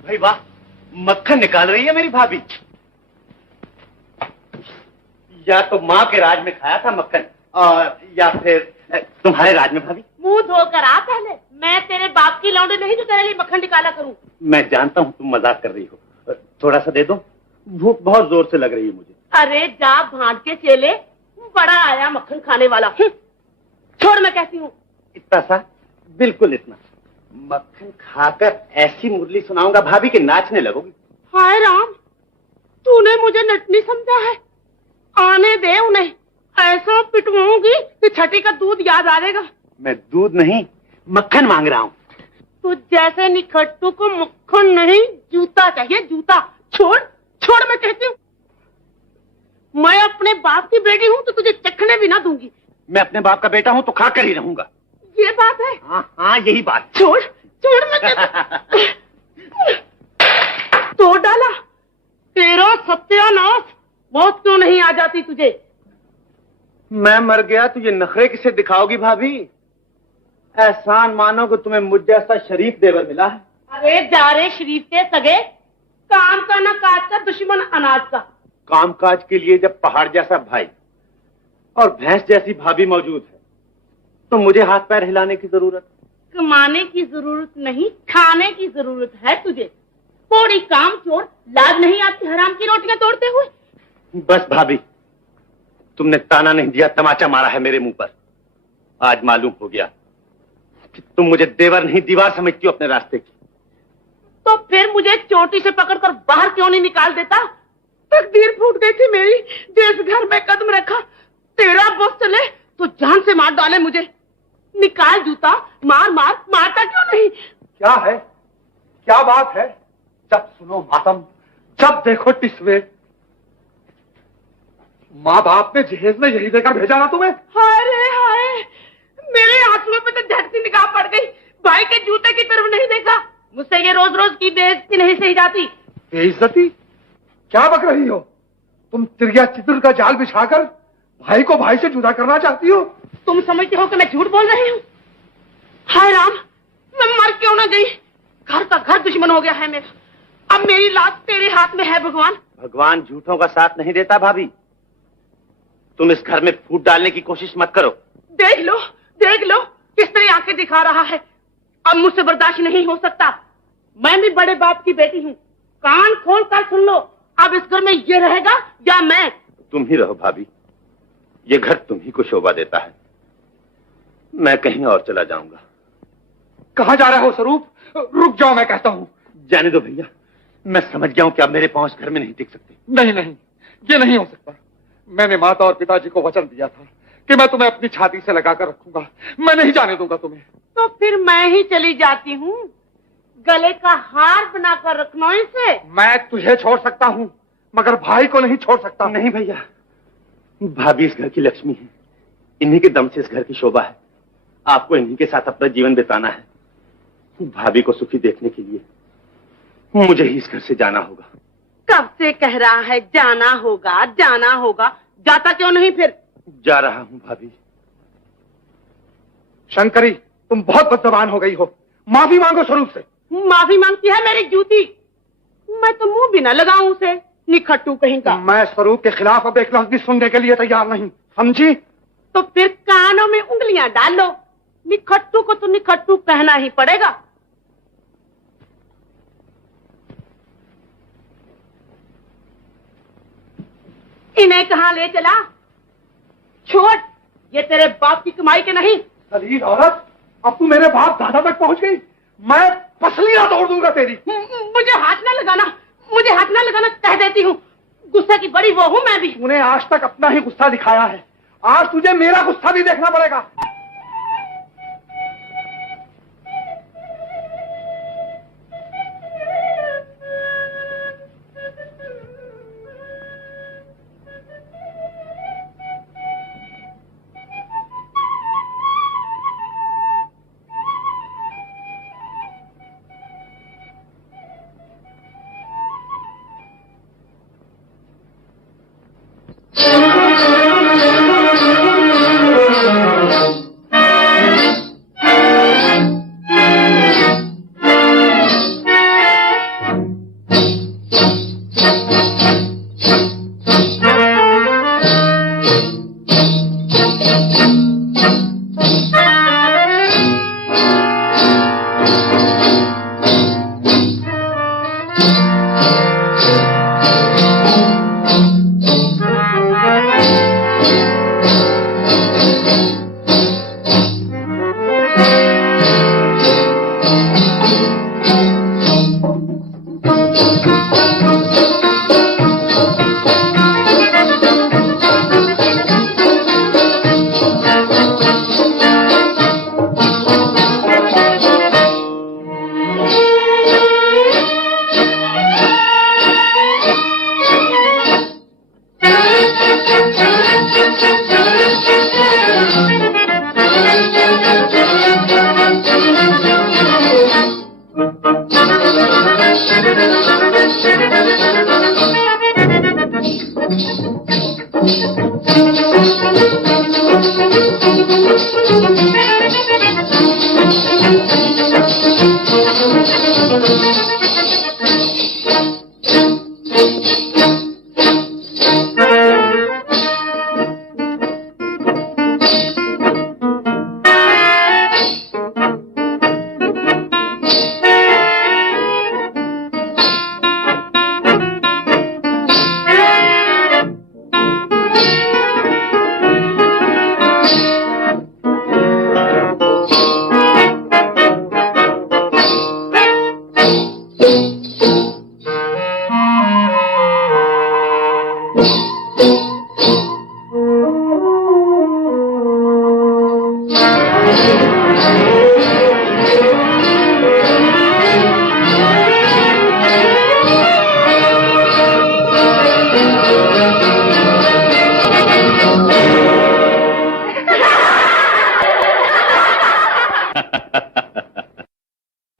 भाई वाह, मक्खन निकाल रही है मेरी भाभी। या तो माँ के राज में खाया था मक्खन, और या फिर तुम्हारे राज में भाभी। मुंह धोकर आ पहले, मैं तेरे बाप की लौंडी नहीं जो तेरे लिए मक्खन निकाला करूं। मैं जानता हूँ तुम मजाक कर रही हो, थोड़ा सा दे दो, भूख बहुत जोर से लग रही है मुझे। अरे जा भांट के चेले, बड़ा आया मक्खन खाने वाला। छोड़, मैं कहती हूँ। इतना सा? बिल्कुल इतना। मक्खन खाकर ऐसी मुरली सुनाऊंगा भाभी कि नाचने लगोगी। हाय राम, तूने मुझे नटनी समझा है। आने दे उन्हें, ऐसा पिटवाऊंगी कि छठी का दूध याद आ जाएगा। मैं दूध नहीं, मक्खन मांग रहा हूँ। तू जैसे निखट्टू को मक्खन नहीं, जूता चाहिए, जूता। छोड़ छोड़, मैं कहती हूँ। मैं अपने बाप की बेटी हूँ तो तुझे चखने भी ना दूंगी। मैं अपने बाप का बेटा हूँ तो खाकर ही रहूंगा। ये बात है? हाँ हाँ, यही बात। छोड़ छोड़, मैं तो डाला तेरा सत्यानाश। मौत क्यों नहीं आ जाती तुझे? मैं मर गया तो ये नखरे किसे दिखाओगी भाभी? एहसान मानो कि तुम्हें मुझ जैसा शरीफ देवर मिला है। अरे जा रे शरीफ के सगे, काम का न काज का, दुश्मन अनाज का। कामकाज के लिए जब पहाड़ जैसा भाई और भैंस जैसी भाभी मौजूद है तो मुझे हाथ पैर हिलाने की जरूरत? कमाने की जरूरत नहीं, खाने की जरूरत है तुझे। थोड़ी काम चोर, लाज नहीं आती हराम की रोटियां तोड़ते हुए? बस भाभी, तुमने ताना नहीं दिया, तमाचा मारा है मेरे मुंह पर। आज मालूम हो गया कि तुम मुझे देवर नहीं, दीवार समझती हो अपने रास्ते की। तो फिर मुझे चोटी से पकड़कर बाहर क्यों नहीं निकाल देता? तकदीर फूट गई थी मेरी, जिस घर में कदम रखा। तेरा बस चले तो जान से मार डाले मुझे। निकाल जूता, मार मार, मारता क्यों नहीं? क्या है, क्या बात है? जब सुनो मातम, जब देखो टिस्वे। माँ बाप ने जहेज में यही देकर भेजा ना तुम्हें? हाय रे हाय, मेरे आंसुओं पे तो झटती निगाह पड़ गई। भाई के जूते की तरफ नहीं देखा। मुझसे ये रोज रोज की बेइज्जती नहीं सही जाती। बेइज्जती? क्या बक रही हो तुम? तिरिया चित्र का जाल बिछाकर भाई को भाई से जुदा करना चाहती हो? तुम समझते हो कि मैं झूठ बोल रही हूँ? हाय राम, मैं मर क्यों ना गई? घर का घर दुश्मन हो गया है मेरा। अब मेरी लाश तेरे हाथ में है भगवान। भगवान झूठों का साथ नहीं देता भाभी। तुम इस घर में फूट डालने की कोशिश मत करो। देख लो किस तरह आंखें दिखा रहा है। अब मुझसे बर्दाश्त नहीं हो सकता। मैं भी बड़े बाप की बेटी हूँ। कान खोल कर सुन लो, अब इस घर में ये रहेगा या मैं? तुम ही रहो भाभी, ये घर तुम ही को शोभा देता है। मैं कहीं और चला जाऊंगा। कहाँ जा रहे हो स्वरूप? रुक जाओ, मैं कहता हूँ। जाने दो भैया, मैं समझ गया हूं कि अब मेरे पांव घर में नहीं टिक सकते। नहीं नहीं, ये नहीं हो सकता। मैंने माता और पिताजी को वचन दिया था कि मैं तुम्हें अपनी छाती से लगाकर रखूंगा। मैं नहीं जाने दूंगा तुम्हें। तो फिर मैं ही चली जाती हूँ। गले का हार बनाकर रखना इसे। मैं तुझे छोड़ सकता हूँ मगर भाई को नहीं छोड़ सकता। नहीं भैया, भाभी इस घर की लक्ष्मी है। इन्हीं के दम से इस घर की शोभा है। आपको इन्हीं के साथ अपना जीवन बिताना है। भाभी को सुखी देखने के लिए मुझे ही इस घर से जाना होगा। कब से कह रहा है जाना होगा जाना होगा, जाता क्यों नहीं फिर? जा रहा हूं भाभी। शंकरी, तुम बहुत बदजबान हो गई हो। माफी मांगो स्वरूप से। माफी मांगती है मेरी जूती। मैं तो मुंह भी न लगाऊं उसे, निखट्टू कहीं का। मैं स्वरूप के खिलाफ अब एक लफ्ज भी सुनने के लिए तैयार नहीं, समझी? तो फिर कानों में उंगलियां डाल लो। निखट्टू को तो निखट्टू कहना ही पड़ेगा। इन्हें कहाँ ले चला? छोड़, ये तेरे बाप की कमाई के नहीं। दलील औरत, अब तू मेरे बाप दादा तक पहुंच गई। मैं पसलियां तोड़ दूंगा तेरी। मुझे हाथ ना लगाना, मुझे हाथ ना लगाना, कह देती हूँ। गुस्से की बड़ी वो हूँ मैं भी। तूने आज तक अपना ही गुस्सा दिखाया है, आज तुझे मेरा गुस्सा भी देखना पड़ेगा।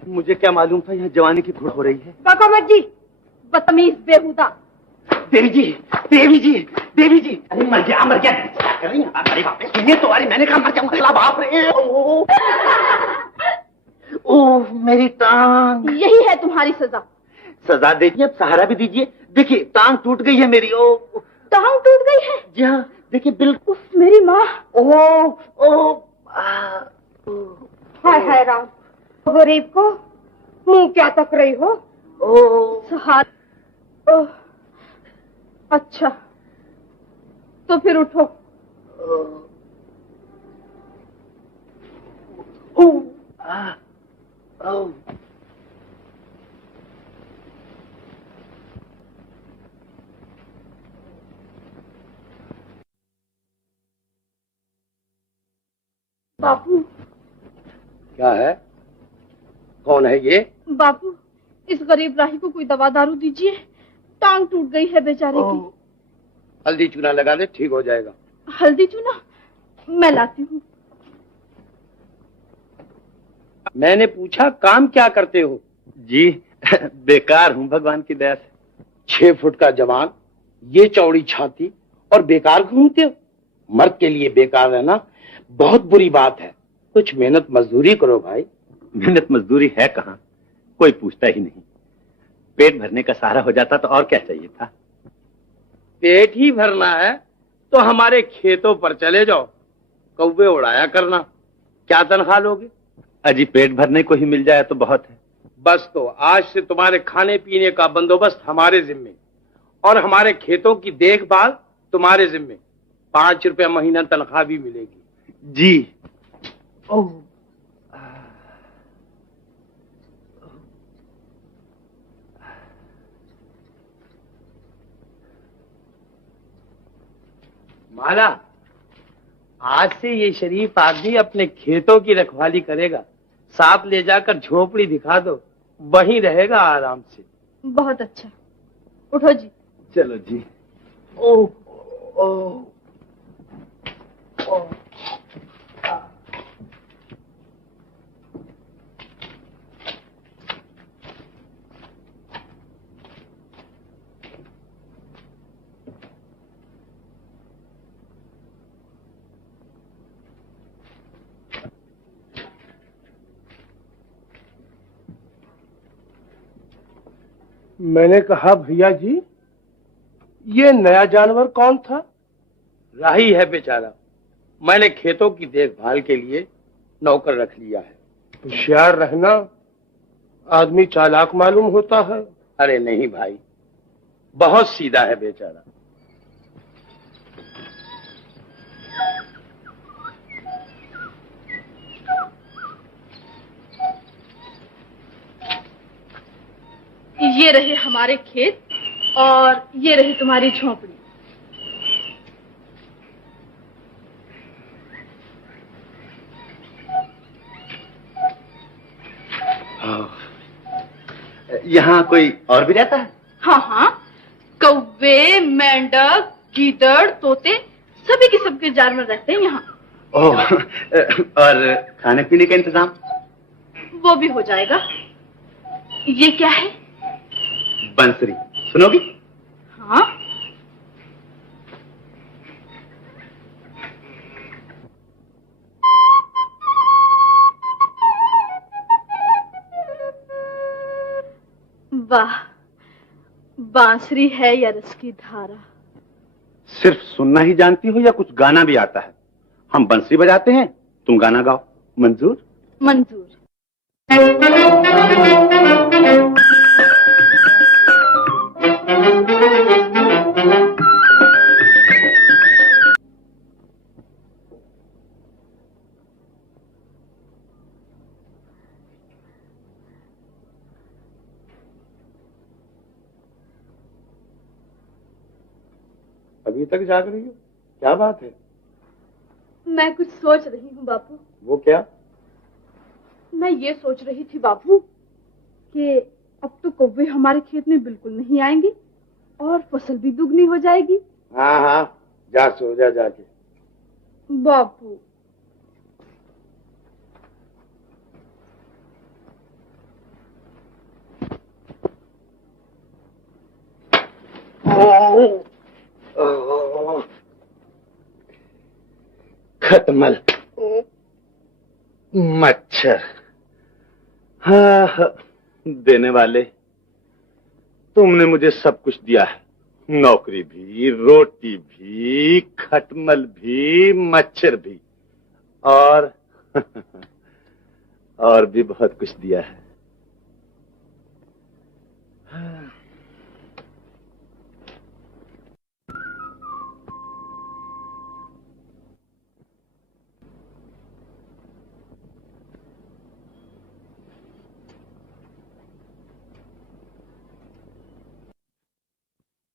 मुझे क्या मालूम था यहाँ जवानी की धूड़ हो रही है। बकवास जी, बदतमीज बेहुदा। देवी जी, देवी जी, देवी जी, अरे मर गया, मर गया। क्या कर रही हैं आप? अरे बाप रे, सुनिए तो, अरे मैंने कहा मर जाऊंगा। अरे बाप रे, ओह मेरी टांग। यही है तुम्हारी सजा। सजा दीजिए, अब सहारा भी दीजिए। देखिए टांग टूट गई है मेरी। ओ टांग टूट गई है? जी हाँ, देखिए बिल्कुल। मेरी माँ। हाय हाय राम, गरीब को मुंह क्या तक रही हो? सहारा। ओह अच्छा, तो फिर उठो। बापू। क्या है? कौन है ये? बापू, इस गरीब राही को कोई दवा दारू दीजिए, टांग टूट गई है बेचारे की। हल्दी चूना लगा दे, ठीक हो जाएगा। हल्दी चूना? मैं लाती हूँ। मैंने पूछा काम क्या करते हो? जी बेकार हूँ भगवान की दया से। 6 फुट का जवान, ये चौड़ी छाती और बेकार घूमते हो? मर्द के लिए बेकार रहना बहुत बुरी बात है। कुछ मेहनत मजदूरी करो भाई। मेहनत मजदूरी है कहाँ, कोई पूछता ही नहीं। पेट भरने का सहारा हो जाता तो और क्या चाहिए था। पेट ही भरना है तो हमारे खेतों पर चले जाओ, कौवे उड़ाया करना। क्या तनख्वाह लोगे? अजी पेट भरने को ही मिल जाए तो बहुत है। बस तो आज से तुम्हारे खाने पीने का बंदोबस्त हमारे जिम्मे और हमारे खेतों की देखभाल तुम्हारे जिम्मे। 5 रुपया महीना तनख्वाह भी मिलेगी। जी। ओह, माला, आज से ये शरीफ आदमी अपने खेतों की रखवाली करेगा। साथ ले जाकर झोपड़ी दिखा दो, वहीं रहेगा आराम से। बहुत अच्छा, उठो जी। चलो जी। ओह ओह ओह। मैंने कहा भैया जी, ये नया जानवर कौन था? राही है बेचारा, मैंने खेतों की देखभाल के लिए नौकर रख लिया है। होशियार रहना, आदमी चालाक मालूम होता है। अरे नहीं भाई, बहुत सीधा है बेचारा। ये रहे हमारे खेत और ये रही तुम्हारी झोंपड़ी। यहाँ कोई और भी रहता है? हाँ हाँ, कौवे, मेंढक, गीदड़, तोते, सभी किस्म के जानवर रहते हैं यहाँ। ओह, और खाने पीने का इंतजाम? वो भी हो जाएगा। ये क्या है? बंसरी सुनोगी? हाँ। वाह, बांसुरी है या रस की धारा। सिर्फ सुनना ही जानती हो या कुछ गाना भी आता है? हम बंसरी बजाते हैं, तुम गाना गाओ। मंजूर? मंजूर। अभी तक जाग रही हो, क्या बात है? मैं कुछ सोच रही हूँ बापू। वो क्या? मैं ये सोच रही थी बापू कि अब तो कौवे हमारे खेत में बिल्कुल नहीं आएंगे और फसल भी दुगनी हो जाएगी। हाँ हाँ, जा सो जा जाके। बापू, खटमल, मच्छर, हाँ हाँ, देने वाले, तुमने मुझे सब कुछ दिया है। नौकरी भी, रोटी भी, खटमल भी, मच्छर भी, और और भी बहुत कुछ दिया है।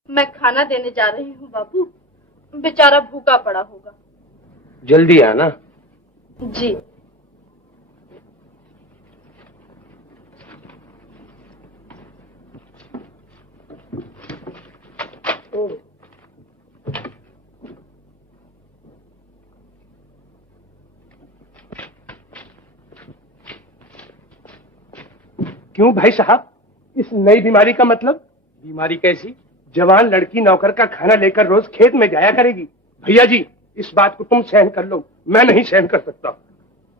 मैं खाना देने जा रही हूँ बापू, बेचारा भूखा पड़ा होगा। जल्दी आना। जी। क्यों भाई साहब, इस नई बीमारी का मतलब? बीमारी कैसी? जवान लड़की नौकर का खाना लेकर रोज खेत में जाया करेगी। भैया जी, इस बात को तुम सहन कर लो, मैं नहीं सहन कर सकता।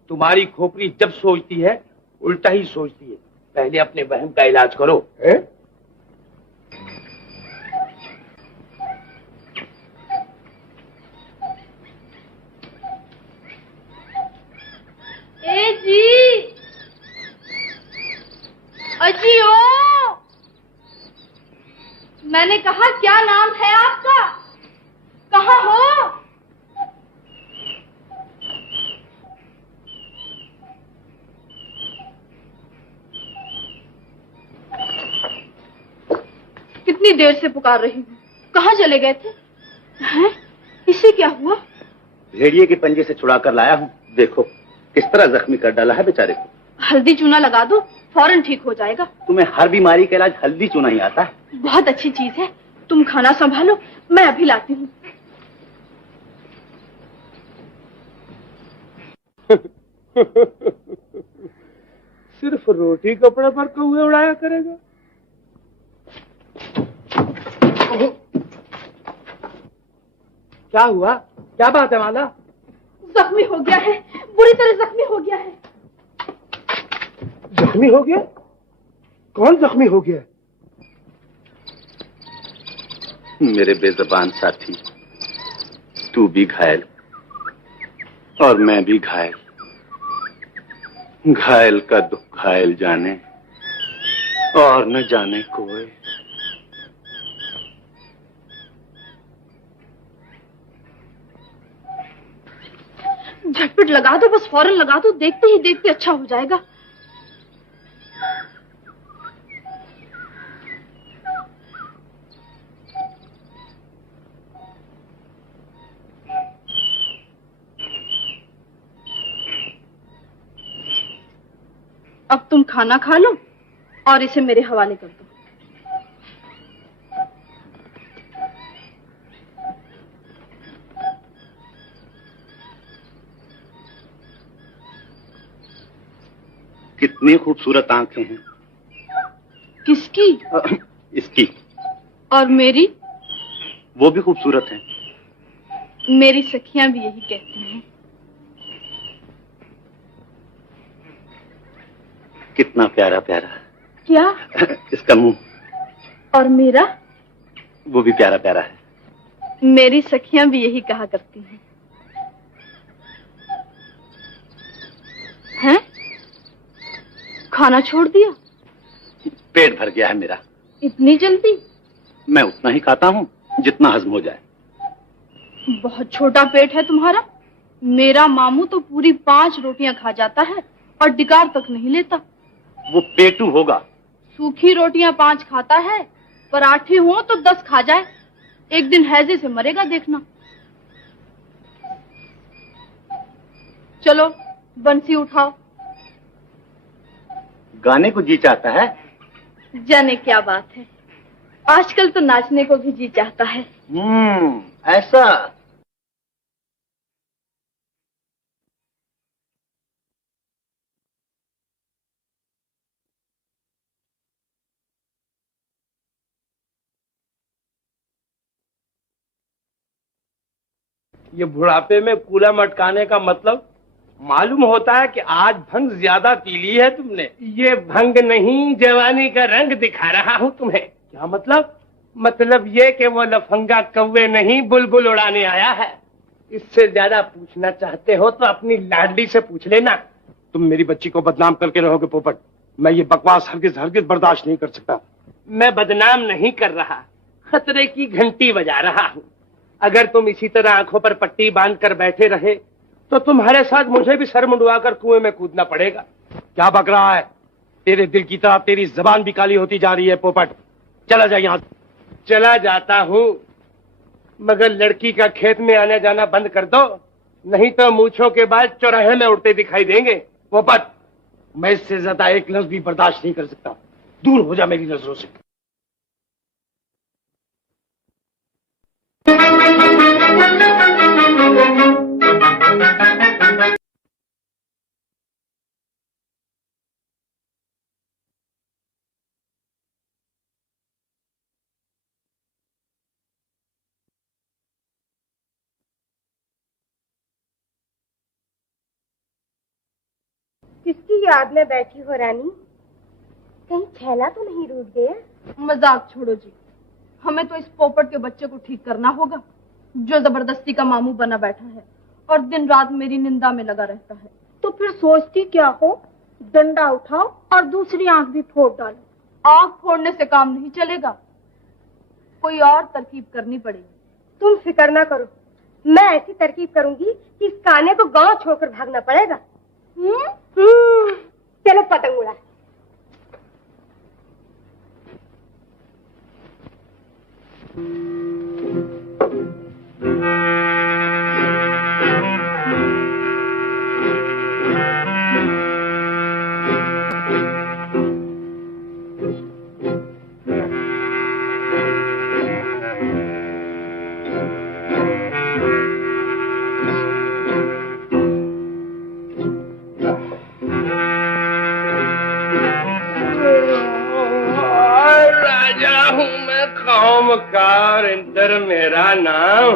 तुम्हारी खोपड़ी जब सोचती है उल्टा ही सोचती है। पहले अपने बहन का इलाज करो। है? ए जी, अजी ओ, मैंने कहा क्या नाम है आपका? कहाँ हो? कितनी देर से पुकार रही हूँ। कहाँ चले गए थे? हैं? इसे क्या हुआ? भेड़िए के पंजे से छुड़ा कर लाया हूँ। देखो किस तरह जख्मी कर डाला है बेचारे को। हल्दी चूना लगा दो, फौरन ठीक हो जाएगा। तुम्हें हर बीमारी का इलाज हल्दी चूना ही आता है। बहुत अच्छी चीज है। तुम खाना संभालो, मैं अभी लाती हूँ। सिर्फ रोटी कपड़े पर कौवे उड़ाया करेगा। क्या हुआ? क्या बात है माला? जख्मी हो गया है, बुरी तरह जख्मी हो गया है। जख्मी हो गया? कौन जख्मी हो गया? मेरे बेजबान साथी, तू भी घायल और मैं भी घायल। घायल का दुख घायल जाने और न जाने कोई। झटपट लगा दो, बस फौरन लगा दो, देखते ही देखते अच्छा हो जाएगा। अब तुम खाना खा लो और इसे मेरे हवाले कर दो। कितनी खूबसूरत आंखें हैं। किसकी? इसकी। और मेरी? वो भी खूबसूरत है। मेरी सखियां भी यही कहती हैं। कितना प्यारा प्यारा। क्या? इसका मुंह। और मेरा? वो भी प्यारा प्यारा है। मेरी सखियां भी यही कहा करती हैं। हैं? खाना छोड़ दिया? पेट भर गया है मेरा। इतनी जल्दी? मैं उतना ही खाता हूँ जितना हजम हो जाए। बहुत छोटा पेट है तुम्हारा। मेरा मामू तो पूरी 5 रोटियां खा जाता है और डिकार तक नहीं लेता। वो पेटू होगा। सूखी रोटियां 5 खाता है, पराठे हो तो 10 खा जाए। एक दिन हैजे से मरेगा देखना। चलो बंसी उठाओ। गाने को जी चाहता है। जाने क्या बात है, आजकल तो नाचने को भी जी चाहता है। ऐसा। ये बुढ़ापे में कूला मटकाने का मतलब मालूम होता है कि आज भंग ज्यादा पी ली है तुमने। ये भंग नहीं, जवानी का रंग दिखा रहा हूँ तुम्हें। क्या मतलब? मतलब ये कि वो लफंगा कौवे नहीं बुलबुल उड़ाने आया है। इससे ज्यादा पूछना चाहते हो तो अपनी लाडली से पूछ लेना। तुम मेरी बच्ची को बदनाम करके रहोगे पोपट। मैं ये बकवास हरगिज हरगिज बर्दाश्त नहीं कर सकता। मैं बदनाम नहीं कर रहा, खतरे की घंटी बजा रहा हूँ। अगर तुम इसी तरह आंखों पर पट्टी बांध कर बैठे रहे तो तुम्हारे साथ मुझे भी सर मुंडवा कर कुएं में कूदना पड़ेगा। क्या बक रहा है? तेरे दिल की तरह तेरी जबान भी काली होती जा रही है पोपट। चला जा यहाँ। चला जाता हूँ, मगर लड़की का खेत में आने जाना बंद कर दो, नहीं तो मूंछों के बाद चौराहे में उड़ते दिखाई देंगे। पोपट, मैं इससे ज्यादा एक लफ्ज भी बर्दाश्त नहीं कर सकता। दूर हो जा मेरी नजरों से। किसकी याद में बैठी हो रानी? कहीं छैला तो नहीं रूठ गया? मजाक छोड़ो जी, हमें तो इस पोपट के बच्चे को ठीक करना होगा जो जबरदस्ती का मामू बना बैठा है और दिन रात मेरी निंदा में लगा रहता है। तो फिर सोचती क्या हो? डंडा उठाओ और दूसरी आंख भी फोड़ डालो। आंख फोड़ने से काम नहीं चलेगा, कोई और तरकीब करनी पड़ेगी। तुम फिक्र ना करो, मैं ऐसी तरकीब करूंगी कि इस काने को गांव छोड़कर भागना पड़ेगा। चलो पतंग उड़ा। राजा हूँ मैं कौम का और इंदर मेरा नाम।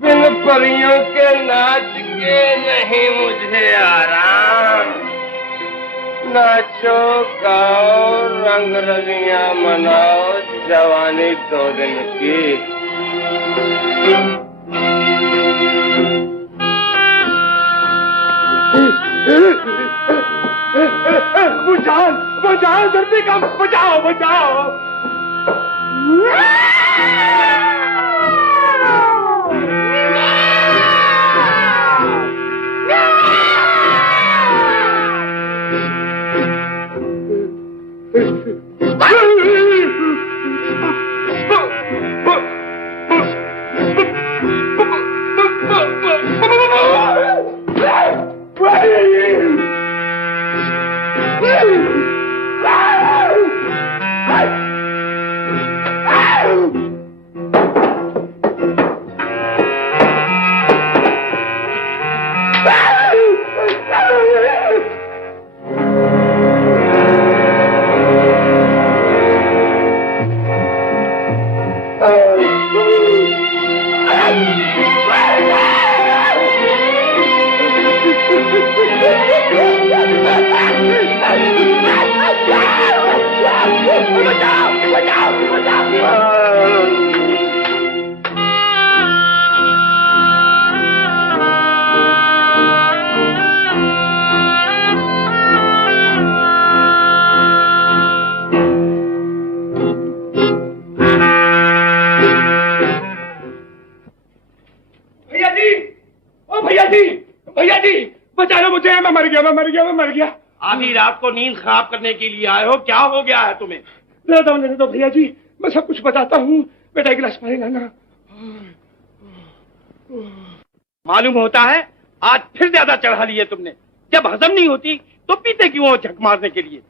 बिन परियों के नाच के नहीं मुझे आराम। नाचो गाओ रंग रलियां मनाओ जवानी 2 दिन की। बुझाओ जल्दी कम बचाओ बचाओ। भैया जी बचा लो मुझे। मैं मर गया। आधी रात को नींद खराब करने के लिए आए हो? क्या हो गया है तुम्हें? लेने दो भैया जी, मैं सब कुछ बताता हूँ। बेटा एक गिलास पानी लाना। मालूम होता है आज फिर ज्यादा चढ़ा ली है तुमने। जब हजम नहीं होती तो पीते क्यों हो झक मारने के लिए?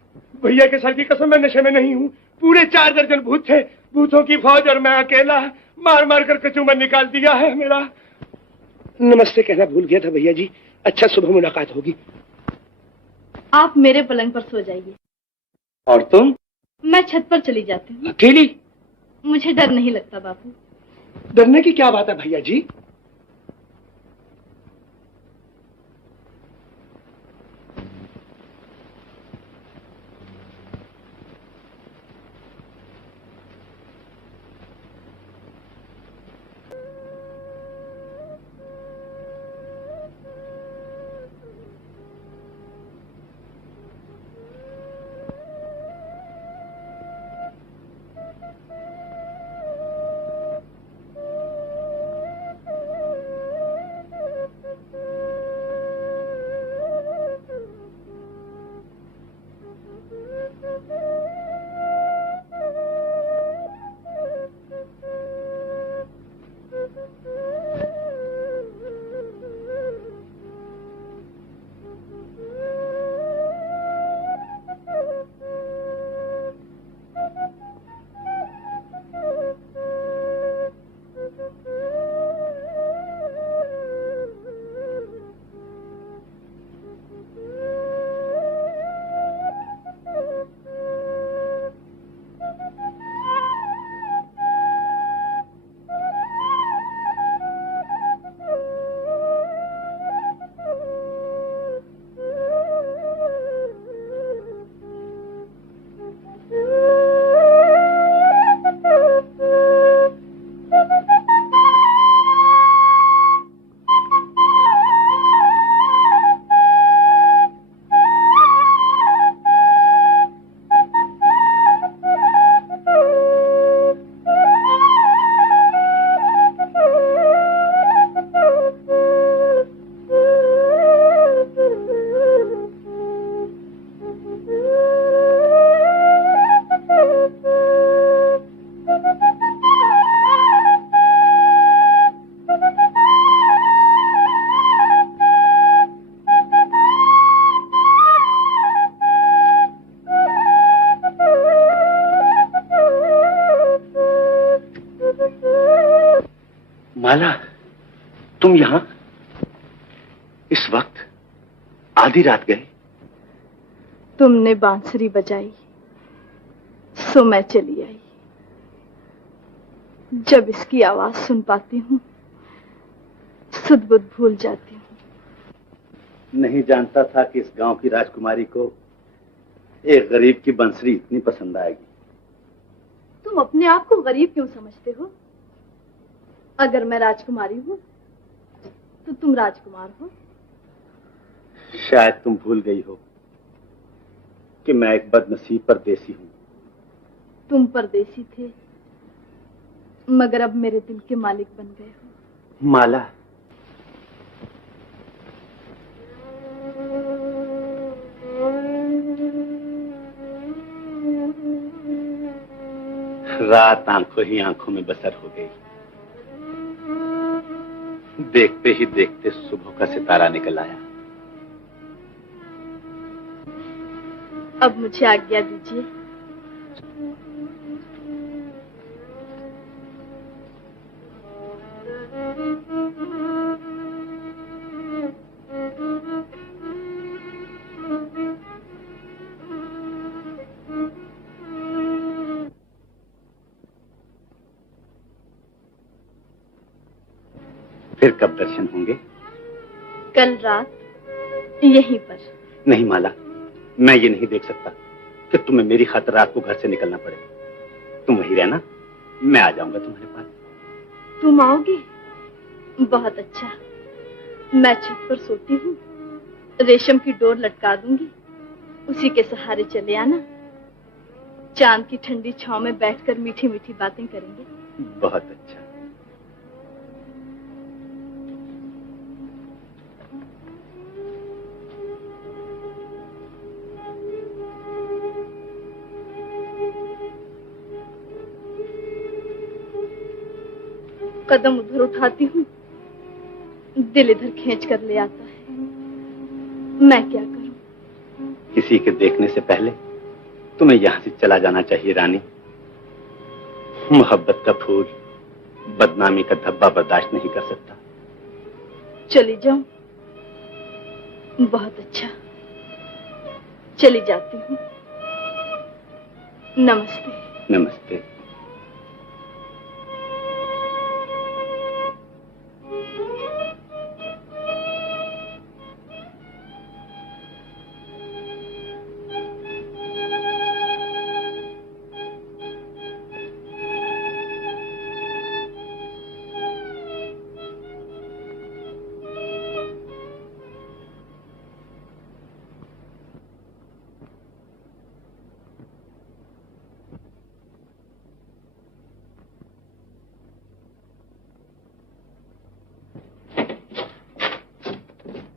भैया के सर की कसम मैं नशे में नहीं हूँ। पूरे 4 दर्जन भूत थे, भूतों की फौज और मैं अकेला। मार मार कर कचूमर निकाल दिया है मेरा। नमस्ते कहना भूल गया था भैया जी। अच्छा सुबह मुलाकात होगी। आप मेरे पलंग पर सो जाइए। और तुम? मैं छत पर चली जाती हूँ। अकेली? मुझे डर नहीं लगता बाबू। डरने की क्या बात है भैया जी? इस वक्त आधी रात गए? तुमने बांसुरी बजाई सो मैं चली आई। जब इसकी आवाज सुन पाती हूँ सुध बुध भूल जाती हूँ। नहीं जानता था कि इस गांव की राजकुमारी को एक गरीब की बंसरी इतनी पसंद आएगी। तुम अपने आप को गरीब क्यों समझते हो? अगर मैं राजकुमारी हूँ तो तुम राजकुमार हो। शायद तुम भूल गई हो कि मैं एक बदनसीब परदेसी हूँ। तुम परदेसी थे मगर अब मेरे दिल के मालिक बन गए हो। माला, रात आंखों ही आंखों में बसर हो गई। देखते ही देखते सुबह का सितारा निकल आया। अब मुझे आज्ञा दीजिए। फिर कब दर्शन होंगे? कल रात यहीं पर। नहीं माला, मैं ये नहीं देख सकता कि तुम्हें मेरी खातिर रात को घर से निकलना पड़े। तुम वहीं रहना, मैं आ जाऊंगा तुम्हारे पास। तुम आओगे? बहुत अच्छा। मैं छत पर सोती हूँ, रेशम की डोर लटका दूंगी, उसी के सहारे चले आना। चांद की ठंडी छांव में बैठकर मीठी मीठी बातें करेंगे। बहुत अच्छा। कदम उधर उठाती हूँ, दिल इधर खींच कर ले आता है। मैं क्या करूं? किसी के देखने से पहले तुम्हें यहाँ से चला जाना चाहिए रानी। मोहब्बत का फूल बदनामी का धब्बा बर्दाश्त नहीं कर सकता। चली जाऊं? बहुत अच्छा, चली जाती हूँ। नमस्ते। नमस्ते।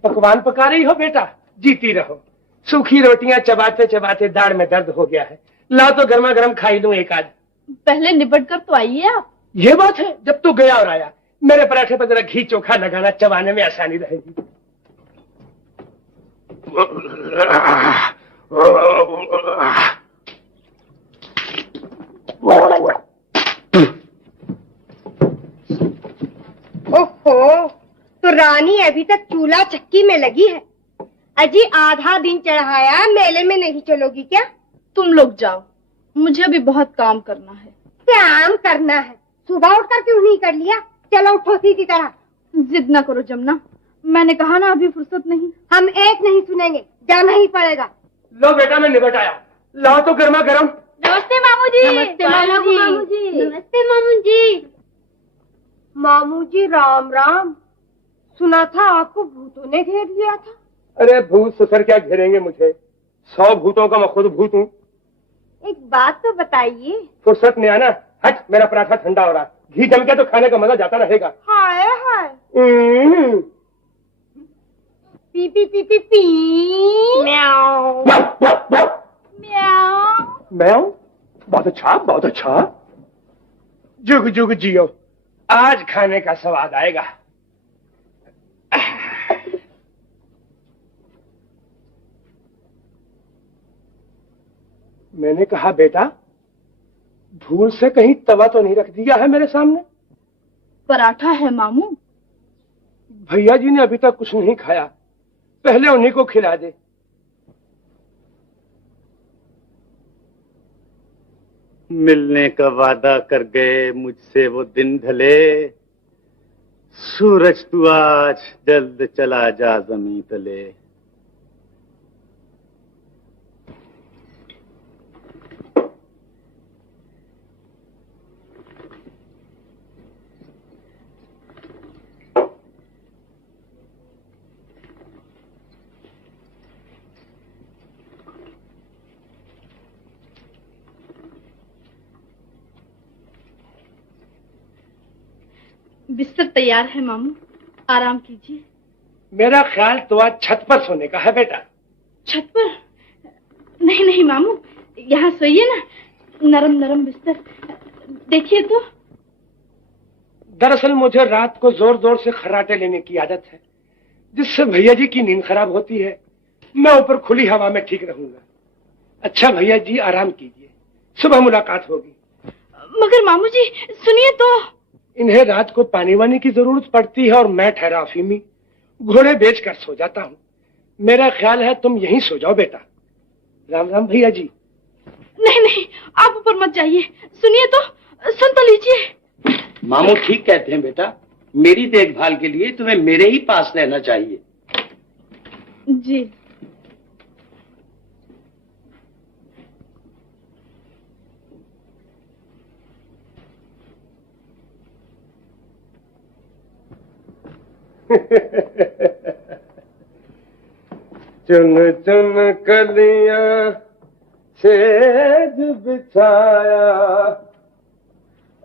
पकवान पका रही हो बेटा? जीती रहो। सूखी रोटियां चबाते चबाते दाढ़ में दर्द हो गया है। ला तो गर्मा गर्म खाई लूं एक आज। पहले निपट कर तो आइए आप। ये बात है, जब तू गया और आया। मेरे पराठे पर जरा घी चोखा लगाना, चबाने में आसानी रहेगी। ओहो, तो रानी अभी तक चूल्हा चक्की में लगी है। अजी आधा दिन चढ़ाया, मेले में नहीं चलोगी क्या? तुम लोग जाओ, मुझे अभी बहुत काम करना है। काम करना है? सुबह उठकर क्यों नहीं कर लिया? चलो उठो सीधी तरह। जिद ना करो जमुना, मैंने कहा ना अभी फुर्सत नहीं। हम एक नहीं सुनेंगे, जाना ही पड़ेगा। लो बेटा, मैं निपट आया। लाओ तो गर्मा गर्म। नमस्ते मामू जी। नमस्ते मामू जी। नमस्ते मामू जी। मामू जी राम राम। सुना था आपको भूतों ने घेर लिया था। अरे भूत ससुर क्या घेरेंगे मुझे? 100 भूतों का मैं खुद भूत हूँ। एक बात तो बताइए। फुर्सत में आना। हट, मेरा पराठा ठंडा हो रहा है। घी जम के तो खाने का मजा जाता रहेगा। हाय हाय। पी पी पी पी पी। म्याऊ म्याऊ। म्याऊ। बहुत अच्छा, बहुत अच्छा। जुग जुग जियो, आज खाने का स्वाद आएगा। मैंने कहा बेटा, भूल से कहीं तवा तो नहीं रख दिया है मेरे सामने? पराठा है मामू। भैया जी ने अभी तक कुछ नहीं खाया, पहले उन्हीं को खिला दे। मिलने का वादा कर गए मुझसे वो दिन ढले, सूरज तू आज जल्द चला जा जमीन तले। बिस्तर तैयार है मामू, आराम कीजिए। मेरा ख्याल तो आज छत पर सोने का है बेटा। छत पर? नहीं नहीं मामू, यहाँ सोइए ना, नरम नरम बिस्तर। देखिए तो। दरअसल मुझे रात को जोर जोर से खर्राटे लेने की आदत है, जिससे भैया जी की नींद खराब होती है। मैं ऊपर खुली हवा में ठीक रहूंगा। अच्छा भैया जी आराम कीजिए, सुबह मुलाकात होगी। मगर मामू जी सुनिए तो। इन्हें रात को पानी वानी की जरूरत पड़ती है और मैं ठहरा अफीमी घोड़े बेच कर सो जाता हूँ। मेरा ख्याल है तुम यहीं सो जाओ बेटा। राम राम भैया जी। नहीं नहीं, आप ऊपर मत जाइए। सुनिए तो, सुन तो लीजिए। मामू ठीक कहते हैं बेटा, मेरी देखभाल के लिए तुम्हें मेरे ही पास रहना चाहिए। जी। चुन चुन कलियां सेज बिछाया,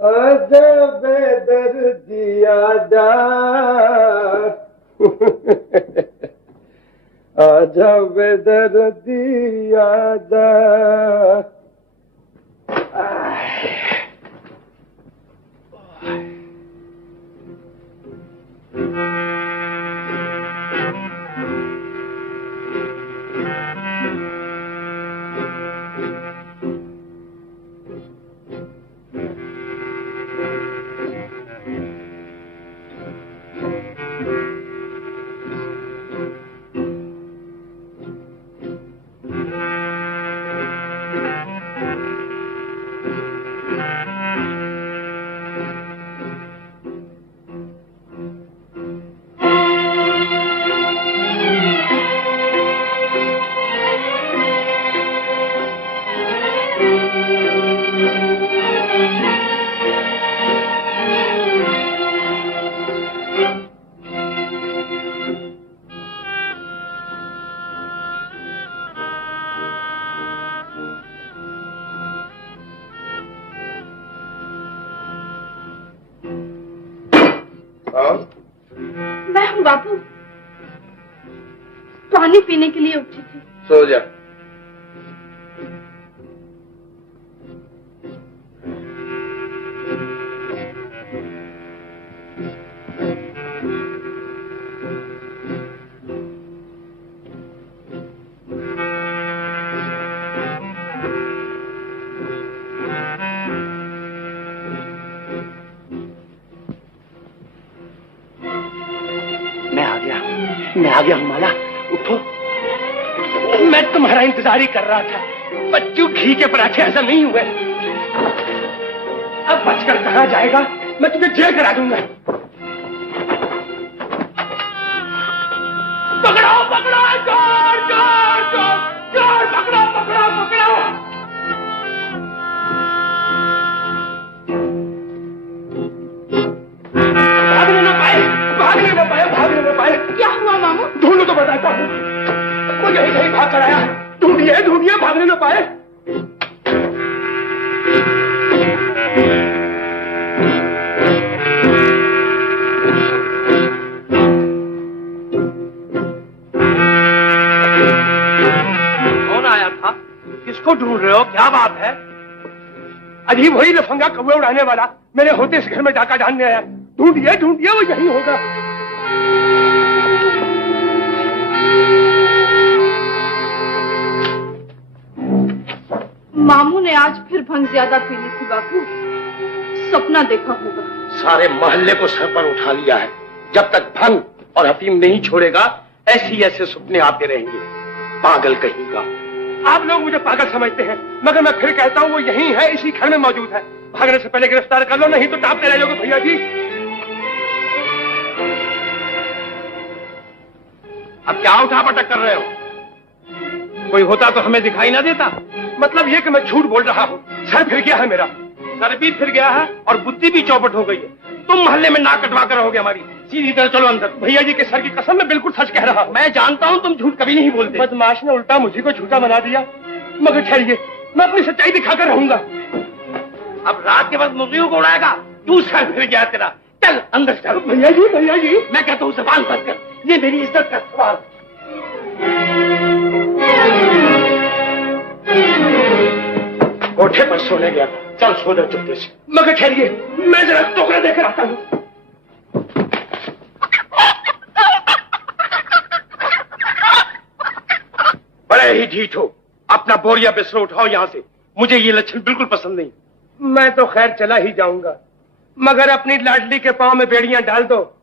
आजा बेदर्दी आजा। आजा बेदर्दी आजा। मैं हूँ बापू, पानी पीने के लिए उठी थी। सो जा। मैं आ गया हूँ माला, उठो। मैं तुम्हारा इंतजार ही कर रहा था। बच्चू घी के पराठे ऐसा नहीं हुए। अब बचकर कहाँ जाएगा, मैं तुझे जेल करा दूंगा। पकड़ो पकड़ो चोर चोर चोर चोर, पकड़ो पकड़ो पकड़ो। भागने न पाए, भागने न पाए, भागने न पाए। क्या हुआ मामू? ढूंढो तो बताता हूँ। वो यही कहीं भाग कर आया। ढूंढिए ढूंढिए, भागने न पाए। कौन आया था? किसको ढूंढ रहे हो? क्या बात है? अभी वही लफंगा कौवे उड़ाने वाला मेरे होते इस घर में डाका डालने आया। ढूंढिए ढूंढिए, वो यही होगा। मामू ने आज फिर भंग ज्यादा पी ली थी बापू, सपना देखा होगा। सारे मोहल्ले को सर पर उठा लिया है। जब तक भंग और अफीम नहीं छोड़ेगा ऐसी ऐसे सपने आते रहेंगे, पागल कहेगा। आप लोग मुझे पागल समझते हैं, मगर मैं फिर कहता हूँ वो यहीं है, इसी घर में मौजूद है। भागने से पहले गिरफ्तार कर लो, नहीं तो टापते रह लोगे भैया जी। अब क्या उठा पटक कर रहे हो? कोई होता तो हमें दिखाई ना देता। मतलब ये कि मैं झूठ बोल रहा हूँ। सर फिर गया है मेरा, सर भी फिर गया है और बुद्धि भी चौपट हो गई है। तुम मोहल्ले में नाक कटवा कर रहोगे हमारी। सीधी तरह चलो अंदर। भैया जी के सर की कसम मैं बिल्कुल सच कह रहा हूँ। मैं जानता हूँ तुम झूठ कभी नहीं बोलते। बदमाश ने उल्टा मुझे को झूठा बना दिया। मगर ठहरिए, मैं अपनी सच्चाई दिखाकर रहूंगा। अब रात के वक्त मुर्गियों को उड़ाएगा, तू सर फिर गया तेरा। चल अंदर चल। भैया जी मैं कहता हूँ जबान बंद कर, ये मेरी इज्जत का सवाल। कोठे पर सोने गया था, चल सो जा चुपके से। मगर ठहरिए, मैं जरा टोकरा देकर आता हूँ। बड़े ही ढीठ हो, अपना बोरिया बिस्तर उठाओ यहाँ से। मुझे ये लक्षण बिल्कुल पसंद नहीं। मैं तो खैर चला ही जाऊंगा, मगर अपनी लाडली के पांव में बेड़ियां डाल दो,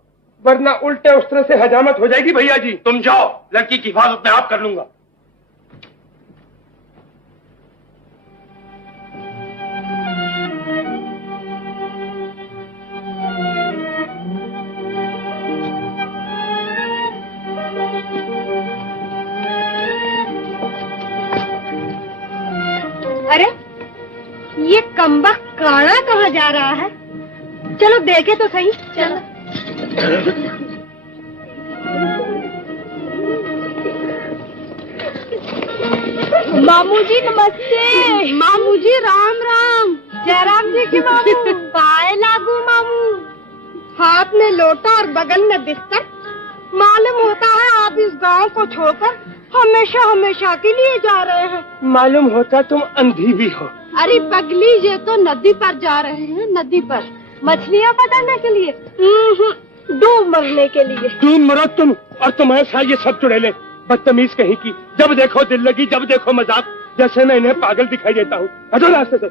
वरना उल्टे उस तरह से हजामत हो जाएगी। भैया जी तुम जाओ, लड़की की हिफाजत मैं आप कर लूंगा। अरे ये कमबख्त काना कहाँ जा रहा है? चलो देखे तो सही। चलो। मामू जी नमस्ते। मामू जी राम राम। जयराम जी की मामू। पाए लागू मामू। हाथ में लोटा और बगल में बिस्तर। मालूम होता है आप इस गांव को छोड़कर हमेशा हमेशा के लिए जा रहे हैं। मालूम होता तुम अंधी भी हो। अरे पगली, ये तो नदी पर जा रहे हैं। नदी पर मछलियाँ पकड़ने के लिए? डूब मरने के लिए। डूब मरो तुम और तुम्हारे साथ ये सब चुड़ैले। बदतमीज कहीं की, जब देखो दिल लगी, जब देखो मजाक, जैसे मैं इन्हें पागल दिखाई देता हूँ। हटो रास्ते से।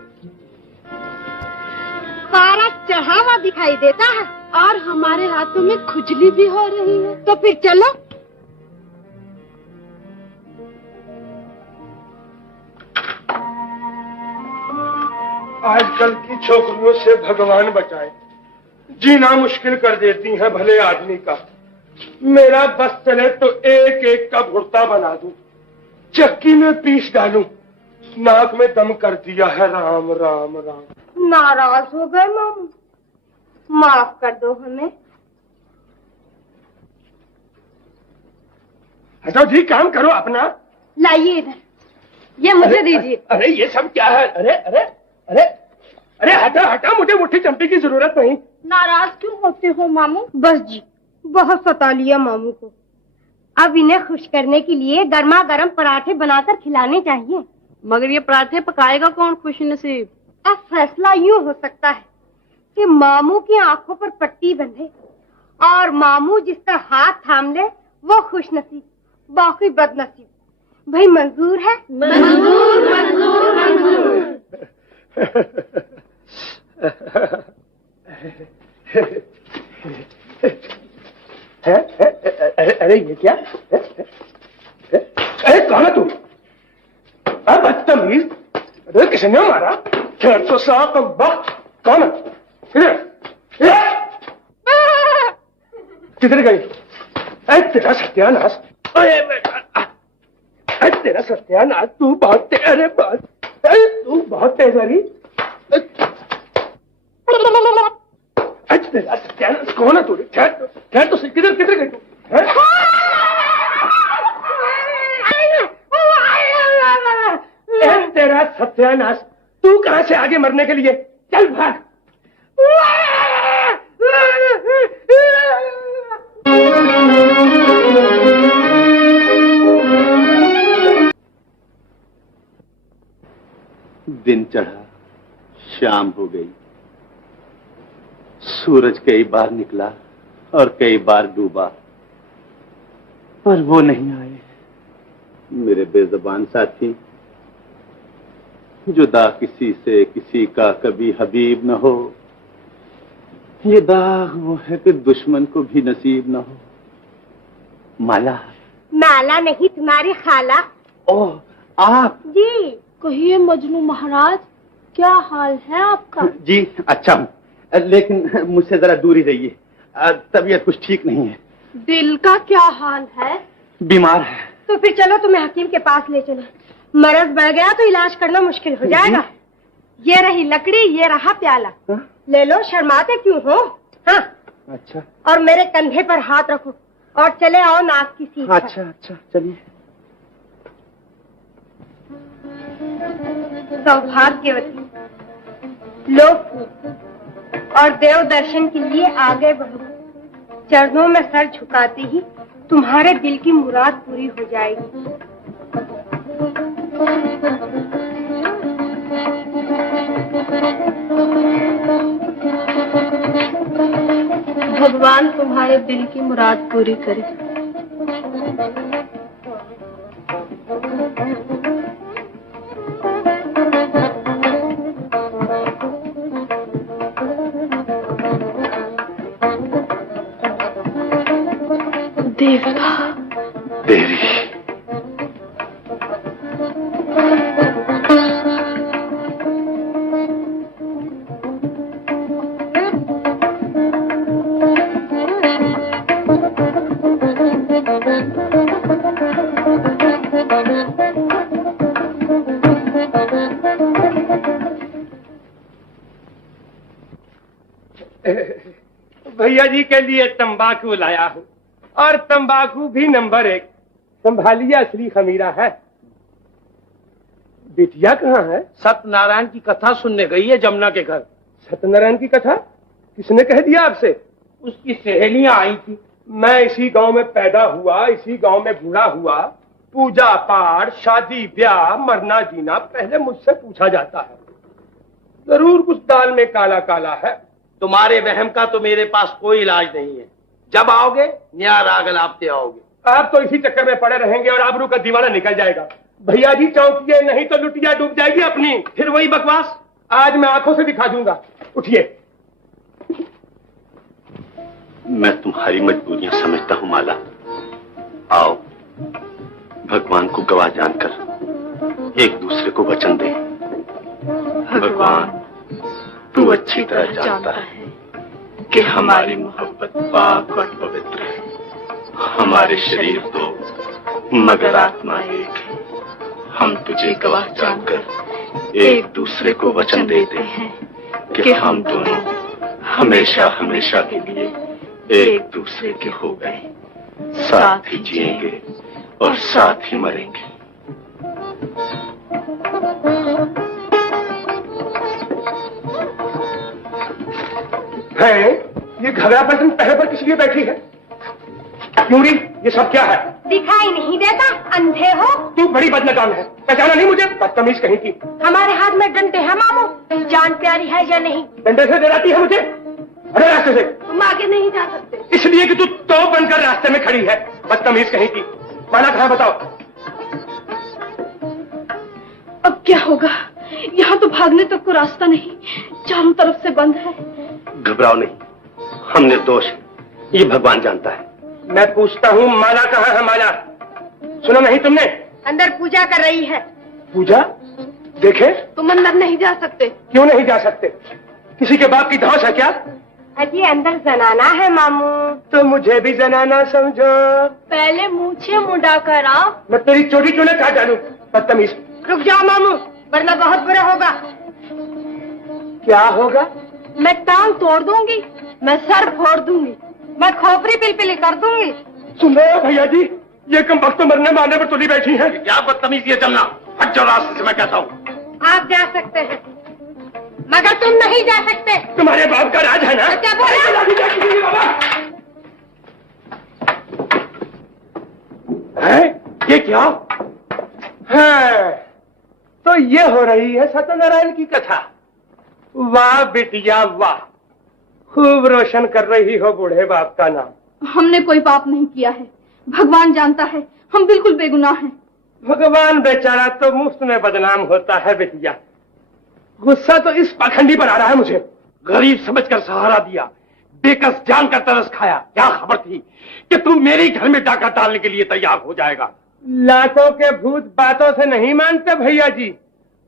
सारा चढ़ावा दिखाई देता है और हमारे हाथों में खुजली भी हो रही है। तो फिर चलो। आजकल की छोकरियों से भगवान बचाए, जीना मुश्किल कर देती हैं भले आदमी का। मेरा बस चले तो एक एक का भुर्ता बना दूं, चक्की में पीस डालूं। नाक में दम कर दिया है। राम राम राम। नाराज हो गए मामू, माफ कर दो हमें। हटो जी, काम करो अपना। लाइए इधर, ये मुझे दीजिए। अरे ये सब क्या है? अरे अरे अरे अरे हटा हटा, मुझे मुट्ठी चंपी की जरूरत नहीं। नाराज क्यों होते हो मामू? बस जी, बहुत सता लिया मामू को। अब इन्हें खुश करने के लिए गर्मा गर्म पराठे बनाकर खिलाने चाहिए। मगर ये पराठे पकाएगा कौन खुश नसीब? अब फैसला यूँ हो सकता है कि मामू की आंखों पर पट्टी बंधे और मामू जिसका हाथ थाम ले वो खुश नसीब, बाकी बदनसीब। भाई मंजूर है? मंजूर मंजूर मंजूर। अरे ये क्या? अरे कौन है तू? बदतमीज। अरे किसने मारा? 400 साल का वक्त। कौन है? किधर गई? अरे तेरा सत्यानाश। अरे तेरा सत्यानाश। तू बहुत तेज रही। तेरा सत्यानाश। कौन है तू? ठहर तो सही। किधर गई तू? तेरा सत्यानाश। तू कहां से आगे मरने के लिए? चल भाग। दिन चढ़ा, शाम हो गई। सूरज कई बार निकला और कई बार डूबा, पर वो नहीं आए। मेरे बेज़बान साथी, जुदा किसी से किसी का कभी हबीब न हो, ये दाग वो है कि दुश्मन को भी नसीब न हो। माला माला नहीं, तुम्हारी खाला। ओह, आप? जी। कहिए मजनू महाराज, क्या हाल है आपका? जी अच्छा हूँ, लेकिन मुझसे जरा दूर ही रहिए, तबीयत कुछ ठीक नहीं है। दिल का क्या हाल है? बीमार है। तो फिर चलो तुम्हें हकीम के पास ले चले। मर्ज बढ़ गया तो इलाज करना मुश्किल हो जाएगा। ये रही लकड़ी, ये रहा प्याला। हा? ले लो, शर्माते क्यों हो? हाँ। अच्छा। और मेरे कंधे पर हाथ रखो और चले आओ नाक की सीट। अच्छा अच्छा, चलिए। सौभाग्यवती, लो और देव दर्शन के लिए आगे बढ़ो। चरणों में सर झुकाते ही तुम्हारे दिल की मुराद पूरी हो जाएगी। भगवान तुम्हारे दिल की मुराद पूरी करे। देवता देवी। भैया जी के लिए तंबाकू लाया हूँ, और तंबाकू भी नंबर 1। संभालिए, असली खमीरा है। बिटिया कहाँ है? सत्यनारायण की कथा सुनने गई है जमुना के घर। सत्यनारायण की कथा किसने कह दिया आपसे? उसकी सहेलियां आई थी। मैं इसी गांव में पैदा हुआ, इसी गांव में बूढ़ा हुआ। पूजा पाठ, शादी ब्याह, मरना जीना पहले मुझसे पूछा जाता है। जरूर कुछ दाल में काला काला है। तुम्हारे वहम का तो मेरे पास कोई इलाज नहीं है। जब आओगे न्याय राग लापते आओगे। आप तो इसी चक्कर में पड़े रहेंगे और आबरू का दीवाना निकल जाएगा। भैया जी चौंकिए, नहीं तो लुटिया डूब जाएगी अपनी। फिर वही बकवास आज मैं आंखों से दिखा दूंगा। उठिए। मैं तुम्हारी मजबूरियां समझता हूँ माला। आओ, भगवान को गवाह जानकर एक दूसरे को वचन दे। भगवान, तू अच्छी तरह जानता है कि हमारी मोहब्बत पाक और पवित्र है। हमारे शरीर दो मगर आत्मा एक है। हम तुझे गवाह जानकर एक दूसरे को वचन देते हैं कि हम दोनों हमेशा हमेशा के लिए एक दूसरे के हो गए, साथ ही जिएंगे और साथ ही मरेंगे। है ये घबरा पलटन पहले पर किस लिए बैठी है? क्यों री, ये सब क्या है? दिखाई नहीं देता, अंधे हो? तू बड़ी बदनकाम है, पहचाना नहीं मुझे? बदतमीज कहीं की। हमारे हाथ में डंडे हैं मामू, जान प्यारी है या नहीं? डंडे से डराती है मुझे? अरे रास्ते से। तुम आगे नहीं जा सकते। इसलिए कि तू तो बनकर रास्ते में खड़ी है, बदतमीज कहीं की। माला कहाँ बताओ? अब क्या होगा? यहाँ तो भागने तक को रास्ता नहीं, चारों तरफ से बंद है। घबराओ नहीं, हम निर्दोष हैं, ये भगवान जानता है। मैं पूछता हूँ, माला कहाँ है? माला सुना नहीं तुमने? अंदर पूजा कर रही है। पूजा? देखे? तुम अंदर नहीं जा सकते। क्यों नहीं जा सकते? किसी के बाप की धौंस है क्या? अजी अंदर जनाना है मामू। तो मुझे भी जनाना समझो। पहले मूछे मुंडा कर आओ। मैं तेरी चोटी चूल्हे काट डालूं, बदतमीज। रुक जाओ मामू, वरना बहुत बुरा होगा। क्या होगा? मैं टांग तोड़ दूंगी, मैं सर फोड़ दूंगी, मैं खोपड़ी पिलपिली कर दूंगी। सुन रहे हो भैया जी, ये कम वक्त मरने मारने पर तुली बैठी है। क्या बदतमीज ये चलना, हट जाओ रास्ते से, मैं कहता हूँ। आप जा सकते हैं मगर तुम नहीं जा सकते। तुम्हारे बाप का राज है ना? क्या बोला? है ये क्या है? तो ये हो रही है सत्यनारायण की कथा। वाह बिटिया वाह, खूब रोशन कर रही हो बूढ़े बाप का नाम। हमने कोई पाप नहीं किया है, भगवान जानता है, हम बिल्कुल बेगुनाह हैं। भगवान बेचारा तो मुफ्त में बदनाम होता है बिटिया। गुस्सा तो इस पाखंडी पर आ रहा है मुझे। गरीब समझकर सहारा दिया, बेकस जान का तरस खाया। क्या खबर थी कि तू मेरे ही घर में डाका डालने के लिए तैयार हो जाएगा? लातों के भूत बातों से नहीं मानते भैया जी,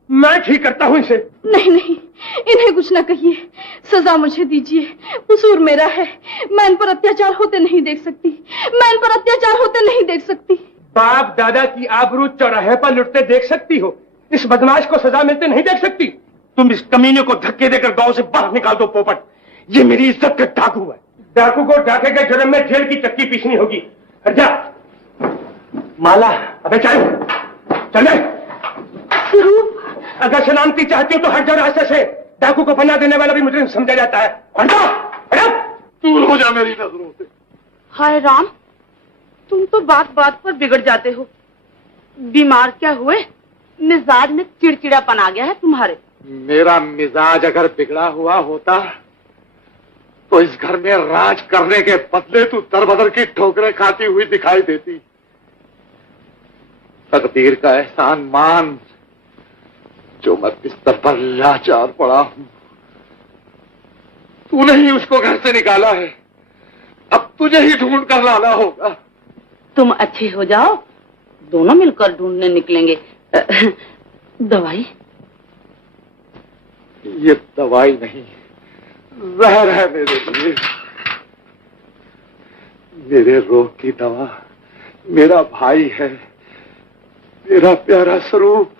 मैं ठीक करता हूँ इसे। नहीं नहीं, इन्हें कुछ न कहिए, सजा मुझे दीजिए, कसूर मेरा है। मैं इन पर अत्याचार होते नहीं देख सकती, मैं इन पर अत्याचार होते नहीं देख सकती। बाप दादा की आबरू चौराहे पर लुटते देख सकती हो, इस बदमाश को सजा मिलते नहीं देख सकती। तुम इस कमीने को धक्के देकर गांव से बाहर निकाल दो पोपट, ये मेरी इज्जत का डाकू है। डाकू को डाके के जुर्म में जेल की चक्की पीसनी होगी। हट जा। माला, अबे चल चले। अगर सलामती चाहती हो तो हट जाओ रास्ते से। डाकू को बना देने वाला भी मुझे समझा जाता है। हट जाओ, दूर हो जा मेरी नजरों से। हाय राम, तुम तो बात बात पर बिगड़ जाते हो। बीमार क्या हुए? मिजाज में चिड़चिड़ापन आ गया है तुम्हारे। मेरा मिजाज अगर बिगड़ा हुआ होता तो इस घर में राज करने के बदले तू दरबदर की ठोकरें खाती हुई दिखाई देती। तकदीर का एहसान मान जो मैं बिस्तर पर लाचार पड़ा हूं। तूने ही उसको घर से निकाला है, अब तुझे ही ढूंढ कर लाना होगा। तुम अच्छे हो जाओ, दोनों मिलकर ढूंढने निकलेंगे। दवाई? ये दवाई नहीं, जहर है मेरे लिए। मेरे रोग की दवा मेरा भाई है, मेरा प्यारा स्वरूप।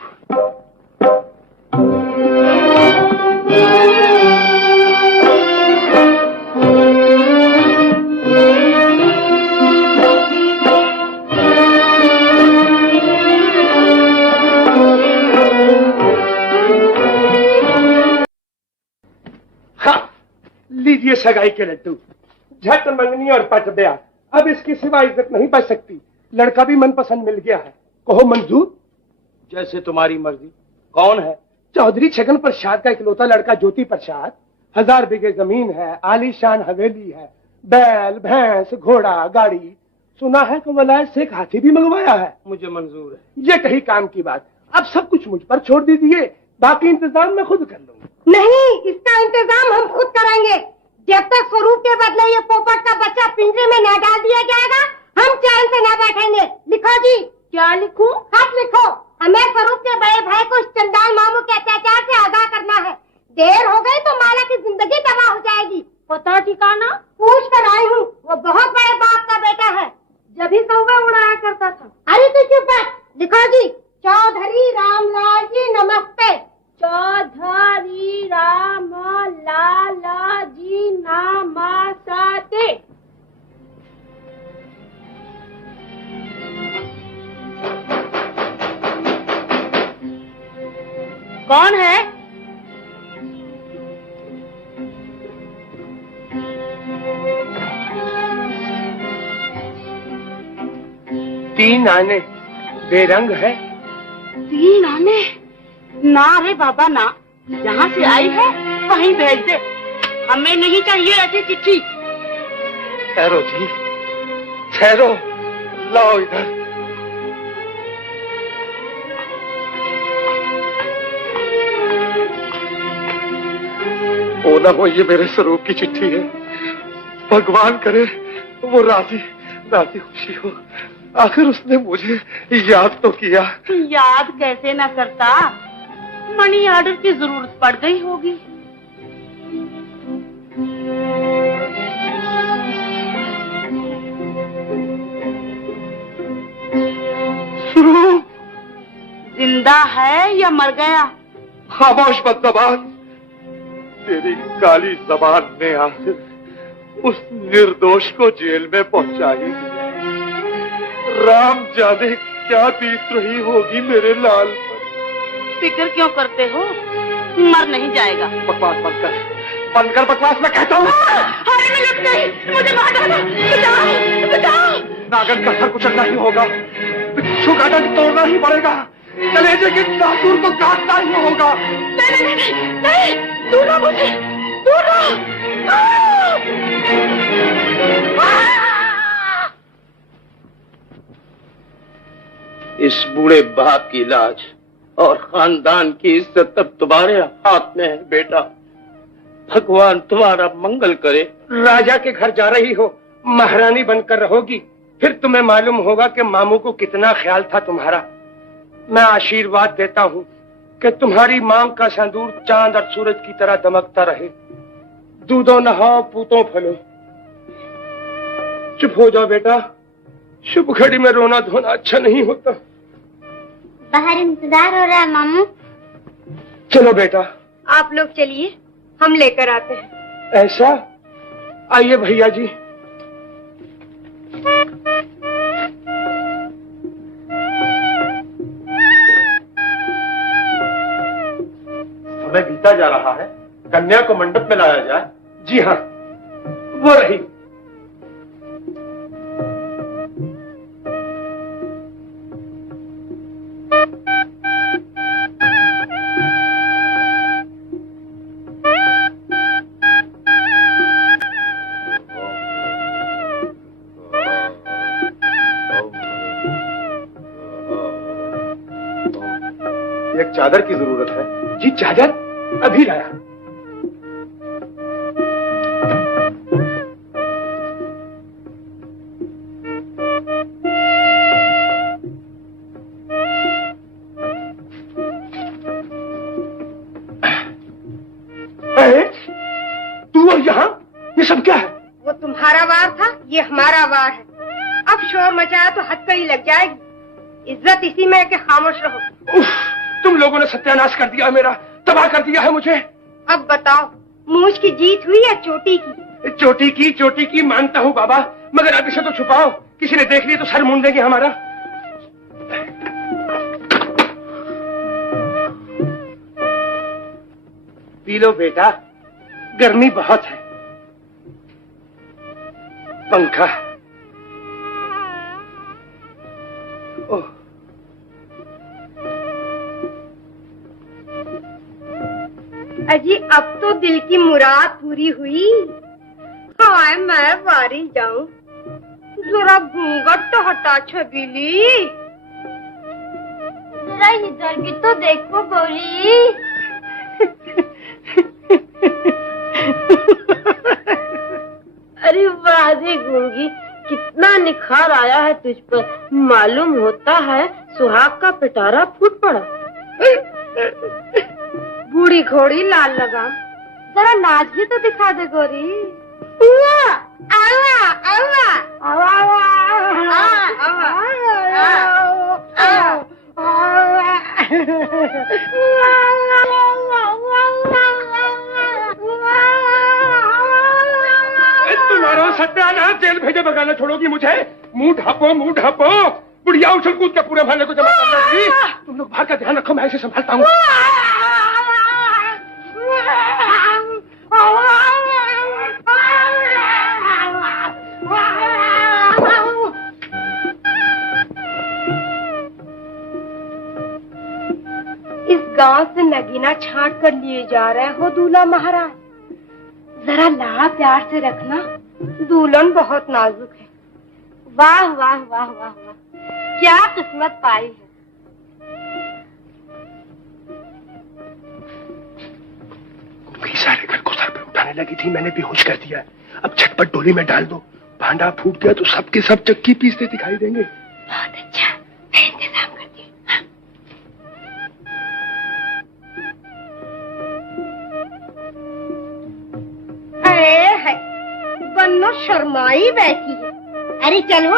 लीजिए सगाई के लड्डू। झट मंगनी और पट ब्याह, अब इसकी सिवा इज्जत नहीं बच सकती। लड़का भी मनपसंद मिल गया है, कहो मंजूर? जैसे तुम्हारी मर्जी। कौन है? चौधरी छगन प्रसाद का इकलौता लड़का ज्योति प्रसाद। 1000 बीघे जमीन है, आलीशान हवेली है, बैल भैंस घोड़ा गाड़ी। सुना है कि वलायत से एक हाथी भी मंगवाया है। मुझे मंजूर है। ये कही काम की बात। अब सब कुछ मुझ पर छोड़ दीजिए, बाकी इंतजाम मैं खुद कर लूंगा। नहीं, इसका इंतजाम हम खुद करेंगे। जब तक स्वरूप के बदले ये पोपट का बच्चा पिंजरे में न डाल दिया जाएगा, हम चैन से न बैठेंगे। लिखो जी। क्या लिखूं? खत लिखो। हमें स्वरूप के बड़े भाई को इस चंडाल मामू के अत्याचार से आगाह करना है। देर हो गई तो माला की जिंदगी तबाह हो जाएगी। पता ठिकाना? पूछ कर आई हूँ, वो बहुत बड़े बाप का बेटा है, जब ही कौवा उड़ाया करता था। अरे तू चुप है। लिखो जी। चौधरी रामलाल जी नमस्ते। चौधरी रामलाल जी नमस्ते। कौन है? तीन आने बेरंग है। 3 आने? ना रे बाबा ना, जहाँ से आई है वहीं भेज दे, हमें नहीं चाहिए ऐसी चिट्ठी। ठहरो जी, ठहरो, लाओ इधर। हो ना हो ये मेरे स्वरूप की चिट्ठी है। भगवान करे वो राजी राजी खुशी हो। आखिर उसने मुझे याद तो किया। याद कैसे ना करता, मनी ऑर्डर की जरूरत पड़ गई होगी। स्वरूप जिंदा है या मर गया? खामोश बदजबान, तेरी काली जबान ने आखिर उस निर्दोष को जेल में पहुंचा ही दिया। राम जाने क्या बीत रही होगी मेरे लाल पर। फिक्र क्यों करते हो, मर नहीं जाएगा। बकवास बंद कर बकवास, मैं कहता हूँ। अरे मैं लग गई, मुझे मार डालो, बचाओ बचाओ। नागन का सर कुचलना ही होगा, बिच्छू का डंक तोड़ना ही पड़ेगा, कलेजे के नासूर को काटना ही होगा। नहीं नहीं नहीं नहीं, दूर मुझे, दूर। इस बूढ़े बाप की लाज और खानदान की इज्जत अब तुम्हारे हाथ में है बेटा। भगवान तुम्हारा मंगल करे। राजा के घर जा रही हो, महारानी बनकर रहोगी, फिर तुम्हें मालूम होगा कि मामू को कितना ख्याल था तुम्हारा। मैं आशीर्वाद देता हूँ कि तुम्हारी मांग का संदूर चांद और सूरज की तरह दमकता रहे। दूधो नहाओ, पूतो फलो। चुप हो जाओ बेटा, शुभ घड़ी में रोना धोना अच्छा नहीं होता। बाहर इंतजार हो रहा है मामू। चलो बेटा। आप लोग चलिए, हम लेकर आते हैं। ऐसा? आइए भैया जी। समय बीता जा रहा है, कन्या को मंडप में लाया जाए। जी हाँ, वो रही। एक चादर की जरूरत है। जी चादर अभी लाया। तू और यहाँ ये सब क्या है? वो तुम्हारा वार था, ये हमारा वार है। अब शोर मचाया तो हद कड़ी लग जाएगी। इज्जत इसी में है कि खामोश रहो। उफ, तुम लोगों ने सत्यानाश कर दिया मेरा, तबाह कर दिया है मुझे। अब बताओ, मूछ की जीत हुई या चोटी की? चोटी की मानता हूँ बाबा, मगर अब इसे तो छुपाओ, किसी ने देख लिया तो सर मुंडेंगे हमारा। पी लो बेटा, गर्मी बहुत है। पंखा। ओह, अजी अब तो दिल की मुराद पूरी हुई। हाय मैं बारी जाऊं, जरा घूंघट तो हटा छबीली। जरा इधर भी तो देखो गोरी। अरे वाह गूंगी, कितना निखार आया है तुझ पर। मालूम होता है सुहाग का पिटारा फूट पड़ा। बूढ़ी घोड़ी लाल लगा, जरा नाच भी तो दिखा दे गोरी। तुम्हारा सत्यानाश, जेल भेजे बगाना छोड़ोगी मुझे? मुंह ढापो। बुढ़िया उछल कूद के पूरे महल्ले को जमा कर लेगी। तुम लोग बाहर का ध्यान रखो, मैं ऐसे संभालता हूँ। इस गांव से नगीना छांट कर लिए जा रहे हो दूल्हा महाराज। जरा लाड़ प्यार से रखना, दुल्हन बहुत नाजुक है। वाह वाह वाह वाह वाह, क्या किस्मत पाई है। सारे घर को सर पे उठाने लगी थी, मैंने बेहोश कर दिया। अब झटपट डोली में डाल दो, भांडा फूट गया तो सबके सब चक्की पीसते दिखाई देंगे। बहुत अच्छा, मैं इंतजाम करती हूँ। अरे बन्नो शर्माई बैठी है। अरे चलो,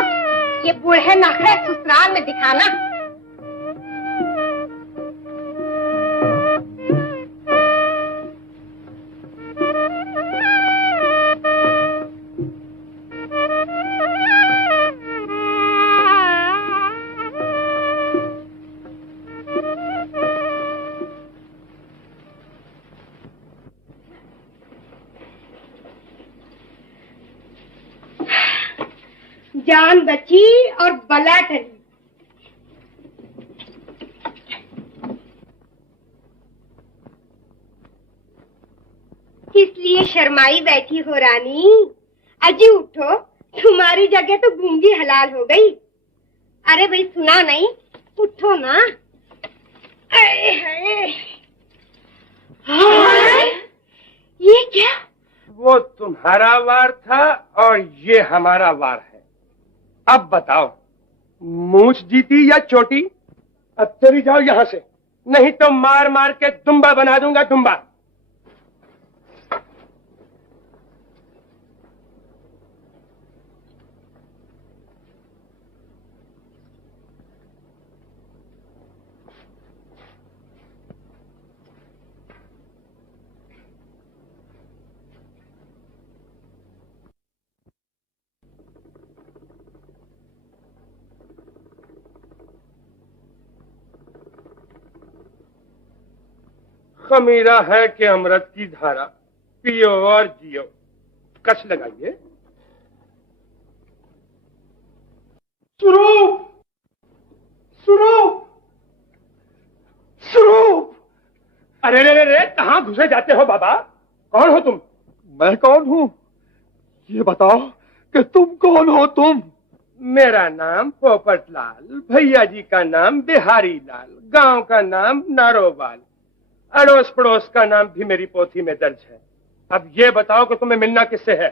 ये बूढ़े नखरे ससुराल में दिखाना। जान बची और बला टली। इसलिए शर्माई बैठी हो रानी। अजी उठो, तुम्हारी जगह तो गूंगी हलाल हो गई। अरे भाई सुना नहीं, उठो ना। ये क्या? वो तुम्हारा वार था और ये हमारा वार है। अब बताओ, मूंछ जीती या चोटी? अब चली जाओ यहां से, नहीं तो मार मार के दुम्बा बना दूंगा, दुम्बा। खमीरा है कि अमृत की धारा, पियो और जियो। कश लगाइए। स्वरूप, स्वरूप, स्वरूप! अरे रे रे रे, कहां घुसे जाते हो बाबा? कौन हो तुम? मैं कौन हूँ? ये बताओ कि तुम कौन हो तुम? मेरा नाम पोपटलाल, भैया जी का नाम बिहारी लाल, गांव का नाम नारोवाल, अड़ोस पड़ोस का नाम भी मेरी पोथी में दर्ज है। अब ये बताओ कि तुम्हें मिलना किससे है?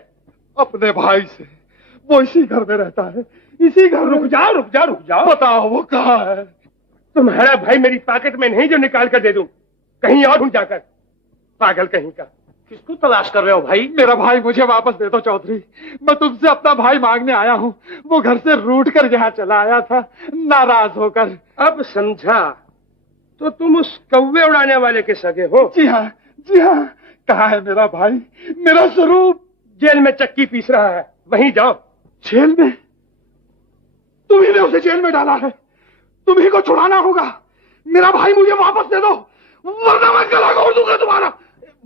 अपने भाई से। वो इसी घर में रहता है, इसी घर में। रुक जाओ रुक जाओ रुक जाओ। बताओ वो कहाँ है? तुम्हारा भाई मेरी पॉकेट में नहीं जो निकाल कर दे दूं, कहीं और ढूंढ जाकर। पागल कहीं का। किसको तलाश कर रहे हो भाई? मेरा भाई मुझे वापस दे दो चौधरी। मैं तुमसे अपना भाई मांगने आया हूँ। वो घर से रूठ कर यहाँ चला आया था, नाराज होकर। अब समझा, तो तुम उस कौवे उड़ाने वाले के सगे हो? जी हाँ, जी हाँ। कहाँ है मेरा भाई, मेरा स्वरूप? जेल में चक्की पीस रहा है, वहीं जाओ। जेल में? तुम्ही ने उसे जेल में डाला है, तुम्ही को छुड़ाना होगा। मेरा भाई मुझे वापस दे दो, वरना मैं गला घोट दूंगा तुम्हारा।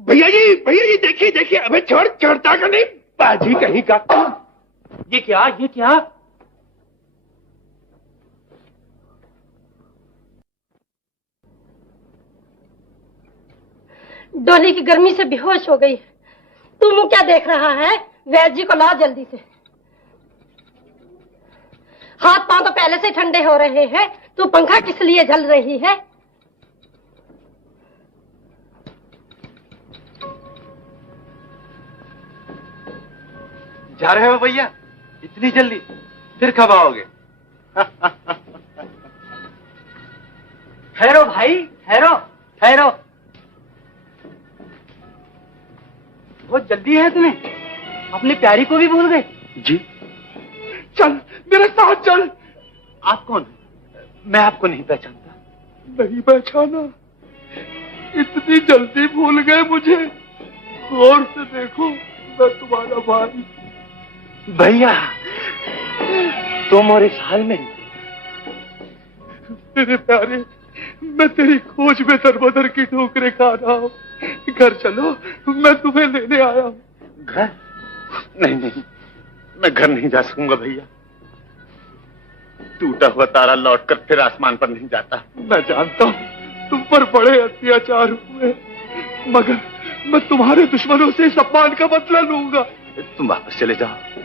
भैया जी देखिए देखिए, अबे चढ़ता का नहीं, बाजी कहीं का। ये क्या, ये क्या? डोली की गर्मी से बेहोश हो गई। तुम क्या देख रहा है? वैद्य जी को ला जल्दी से। हाथ पांव तो पहले से ठंडे हो रहे हैं, तू पंखा किस लिए जल रही है? जा रहे हो भैया? इतनी जल्दी? फिर कब आओगे? ठहरो भाई, ठहरो ठहरो। बहुत जल्दी है तुम्हें, अपनी प्यारी को भी भूल गए? जी। चल मेरे साथ चल। आप कौन? मैं आपको नहीं पहचानता। नहीं पहचाना? इतनी जल्दी भूल गए मुझे? गौर से देखो, मैं तुम्हारा भाई। भैया, तुम और इस हाल में? मेरे प्यारे, मैं तेरी खोज में दरबदर की ठोकरें खा रहा हूँ। घर चलो, मैं तुम्हें लेने आया हूँ। घर? नहीं, मैं घर नहीं जा सकूंगा भैया। टूटा हुआ तारा लौटकर फिर आसमान पर नहीं जाता। मैं जानता हूँ तुम पर बड़े अत्याचार हुए, मगर मैं तुम्हारे दुश्मनों से इस अपमान का बदला लूंगा। तुम वापस चले जाओ,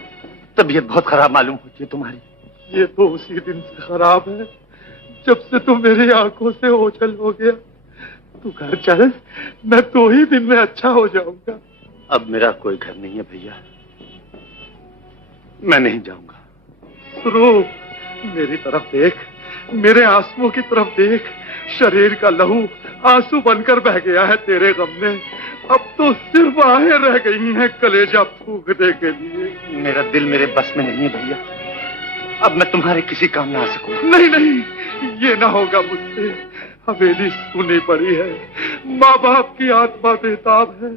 तबीयत बहुत खराब मालूम होती है तुम्हारी। ये तो उसी दिन से खराब है जब से तुम मेरी आंखों से ओझल हो गया। तू घर चल, मैं 2 ही दिन में अच्छा हो जाऊंगा। अब मेरा कोई घर नहीं है भैया, मैं नहीं जाऊंगा। स्वरूप, मेरी तरफ देख, मेरे आंसुओं की तरफ देख। शरीर का लहू आंसू बनकर बह गया है तेरे गम में। अब तो सिर्फ आहें रह गई हैं कलेजा फूंकने के लिए। मेरा दिल मेरे बस में नहीं है भैया, अब मैं तुम्हारे किसी काम में आ सकूं? नहीं, ये ना होगा मुझसे। हवेली सुनी पड़ी है, माँ बाप की आत्मा बेताब है,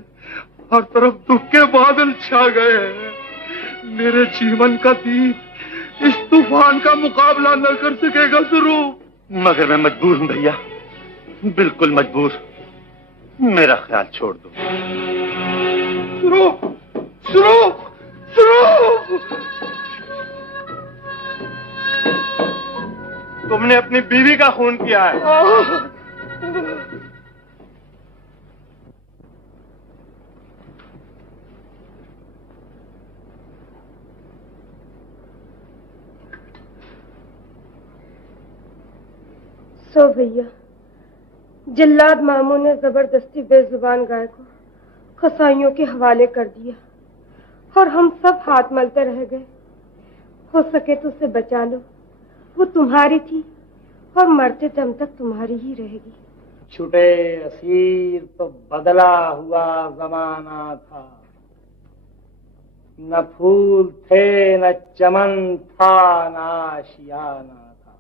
हर तरफ दुख के बादल छा गए हैं। मेरे जीवन का दीप इस तूफान का मुकाबला न कर सकेगा स्वरूप। मगर मैं मजबूर हूं भैया, बिल्कुल मजबूर। मेरा ख्याल छोड़ दो। स्वरूप, स्वरूप, स्वरूप! तुमने अपनी बीवी का खून किया है। सो भैया, जिल्लाद मामू ने जबरदस्ती बेजुबान गाय को कसाईयों के हवाले कर दिया और हम सब हाथ मलते रह गए। हो सके तो उसे बचा लो, वो तुम्हारी थी और मरते दम तक तुम्हारी ही रहेगी। छुटे असीर तो बदला हुआ जमाना था, न फूल थे न चमन था न आशियाना था।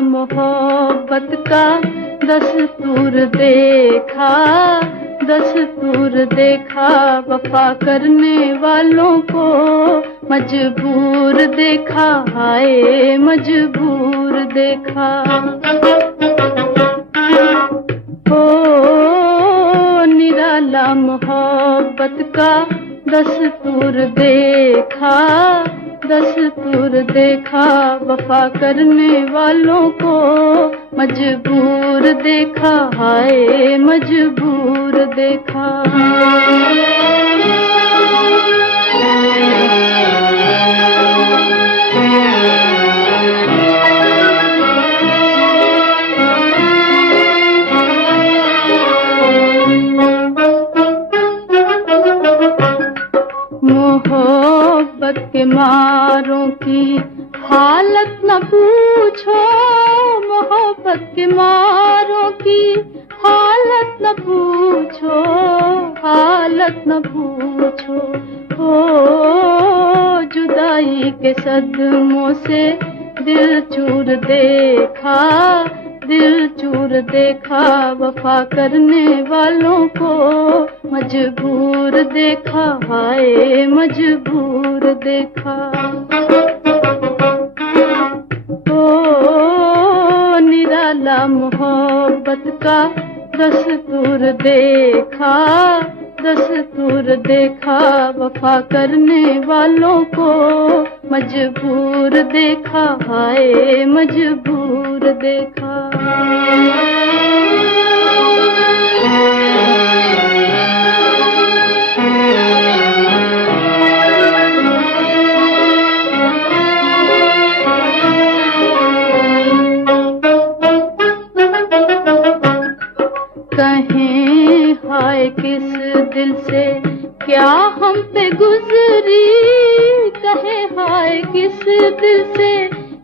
मोहब्बत का दस्तूर देखा, दस्तूर देखा, वफा करने वालों को मजबूर देखा, हाय मजबूर देखा। ओ निराला मोहब्बत का दस्तूर देखा, दस्तूर देखा, वफा करने वालों को मजबूर देखा, हाय मजबूर देखा। मोहब्बत के मारों की हालत न पूछो, मोहब्बत के मारों की हालत न पूछो, हालत न पूछो। ओ जुदाई के सदमों से दिल चूर देखा, दिल चूर देखा, वफा करने वालों को मजबूर देखा, हाय मजबूर देखा। ओ निराला मोहब्बत का दस्तूर देखा, दस्तूर देखा, वफा करने वालों को मजबूर देखा, हाय मजबूर देखा। कहें हाय किस दिल से क्या हम पे गुजरी, कहे हाय किस दिल से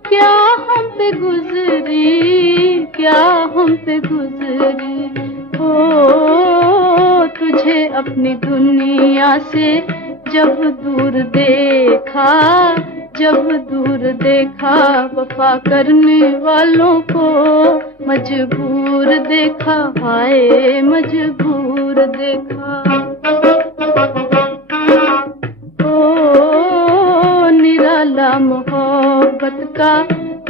क्या हम पे गुजरी, क्या हम पे गुजरी। ओ तुझे अपनी दुनिया से जब दूर देखा, जब दूर देखा, वफा करने वालों को मजबूर देखा, हाय मजबूर देखा। ओ निराला मोहब्बत का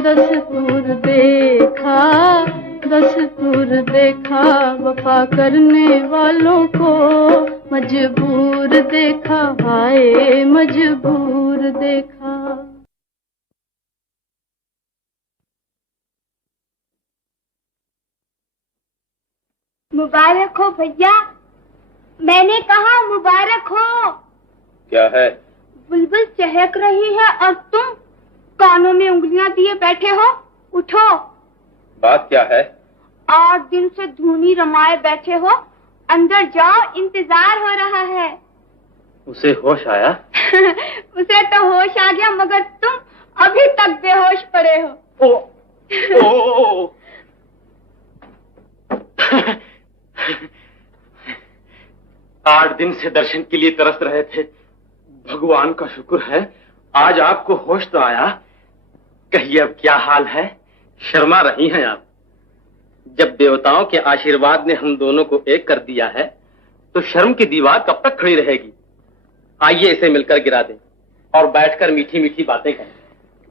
दस्तूर देखा, दस्तूर देखा, वफा करने वालों को मजबूर देखा, हाय मजबूर देखा। मुबारक हो भैया, मैंने कहा मुबारक हो। क्या है? बुलबुल चहक रही है और तुम कानों में उंगलियां दिए बैठे हो। उठो। बात क्या है? 8 दिन से धूनी रमाए बैठे हो, अंदर जाओ, इंतजार हो रहा है। उसे होश आया? उसे तो होश आ गया, मगर तुम अभी तक बेहोश पड़े हो। ओ 8 दिन से दर्शन के लिए तरस रहे थे। भगवान का शुक्र है आज आपको होश तो आया। कहिए अब क्या हाल है? शर्मा रही हैं आप। जब देवताओं के आशीर्वाद ने हम दोनों को एक कर दिया है तो शर्म की दीवार कब तक खड़ी रहेगी? आइए इसे मिलकर गिरा दें और बैठकर मीठी मीठी बातें करें।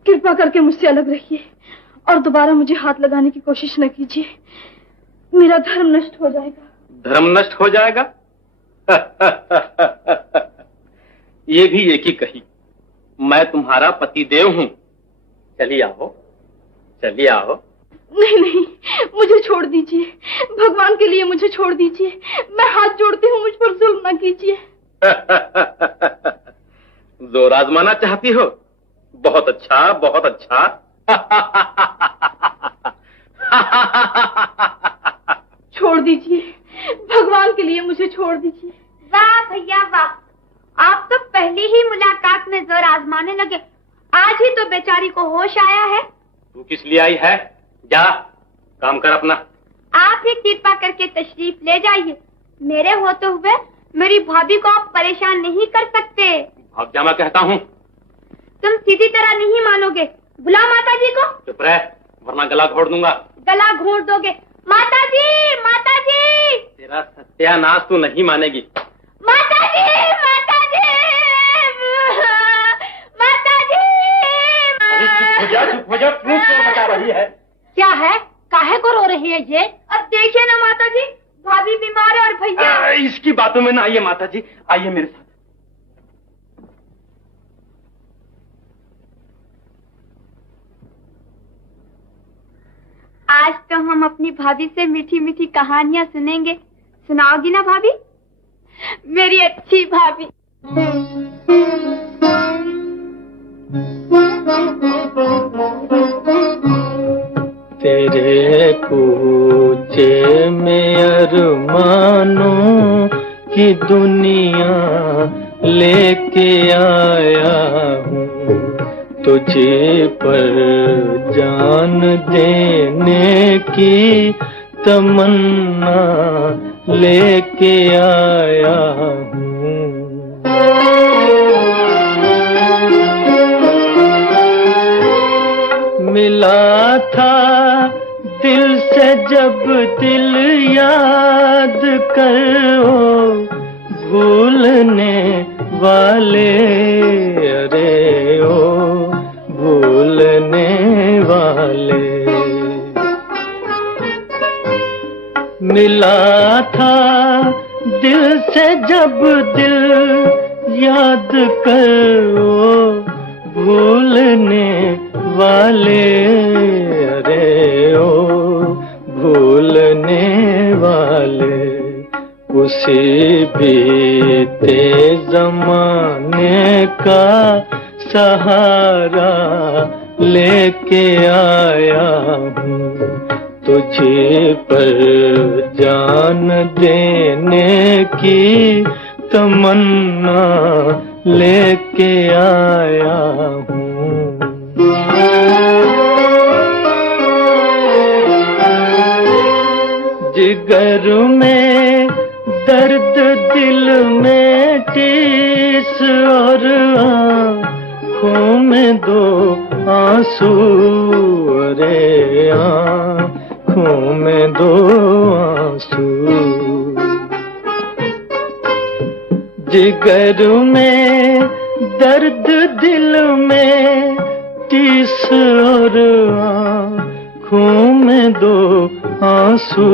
कृपा करके मुझसे अलग रहिए और दोबारा मुझे हाथ लगाने की कोशिश न कीजिए। मेरा धर्म नष्ट हो जाएगा। धर्म नष्ट हो जाएगा? ये भी एक ही कही। मैं तुम्हारा पतिदेव हूँ। चलिए आओ, चलिए आओ। नहीं नहीं, मुझे छोड़ दीजिए, भगवान के लिए मुझे छोड़ दीजिए। मैं हाथ जोड़ती हूँ, मुझ पर जुल्म न कीजिए। जोर आजमाना चाहती हो? बहुत अच्छा, बहुत अच्छा। छोड़ दीजिए, भगवान के लिए मुझे छोड़ दीजिए। वाह भैया वाह, आप तो पहली ही मुलाकात में जोर आजमाने लगे। आज ही तो बेचारी को होश आया है। तू किस लिए आई है? जा काम कर अपना। आप ही कृपा करके तशरीफ ले जाइए। मेरे होते हुए मेरी भाभी को आप परेशान नहीं कर सकते। भाग जा, मैं कहता हूँ। तुम सीधी तरह नहीं मानोगे। बुला माता जी को। चुप रह, वरना गला घोट दूंगा। गला घोट दोगे? माता जी, माता जी। तेरा सत्यानाश तू नहीं मानेगी। माता जी, माता जी, माता जी। चुप हो जा, चुप हो जा। क्यों शोर मचा रही है? क्या है? काहे को रो रही है ये? अब देखिए ना माता जी, भाभी बीमार है और भैया। इसकी बातों में ना आइए माता जी, आइए मेरे साथ। आज तो हम अपनी भाभी से मीठी मीठी कहानियां सुनेंगे। सुनाओगी ना भाभी? मेरी अच्छी भाभी। तेरे कूचे में अरमानों की दुनिया लेके आया हूँ, तुझे पर जान देने की तमन्ना लेके आया हूँ। मिला था दिल से जब दिल याद करो, भूलने वाले अरे ओ भूलने वाले। मिला था दिल से जब दिल याद करो, भूलने वाले अरे ओ भूलने वाले। उसी बीते जमाने का सहारा लेके आया हूँ, तुझे पर जान देने की तमन्ना लेके आया हूँ। जिगर में दर्द, दिल में टीस और आँखों में दो आंसू अरे आँखों में दो आंसू। जिगर में दर्द, दिल में टीस और आँखों में दो आंसू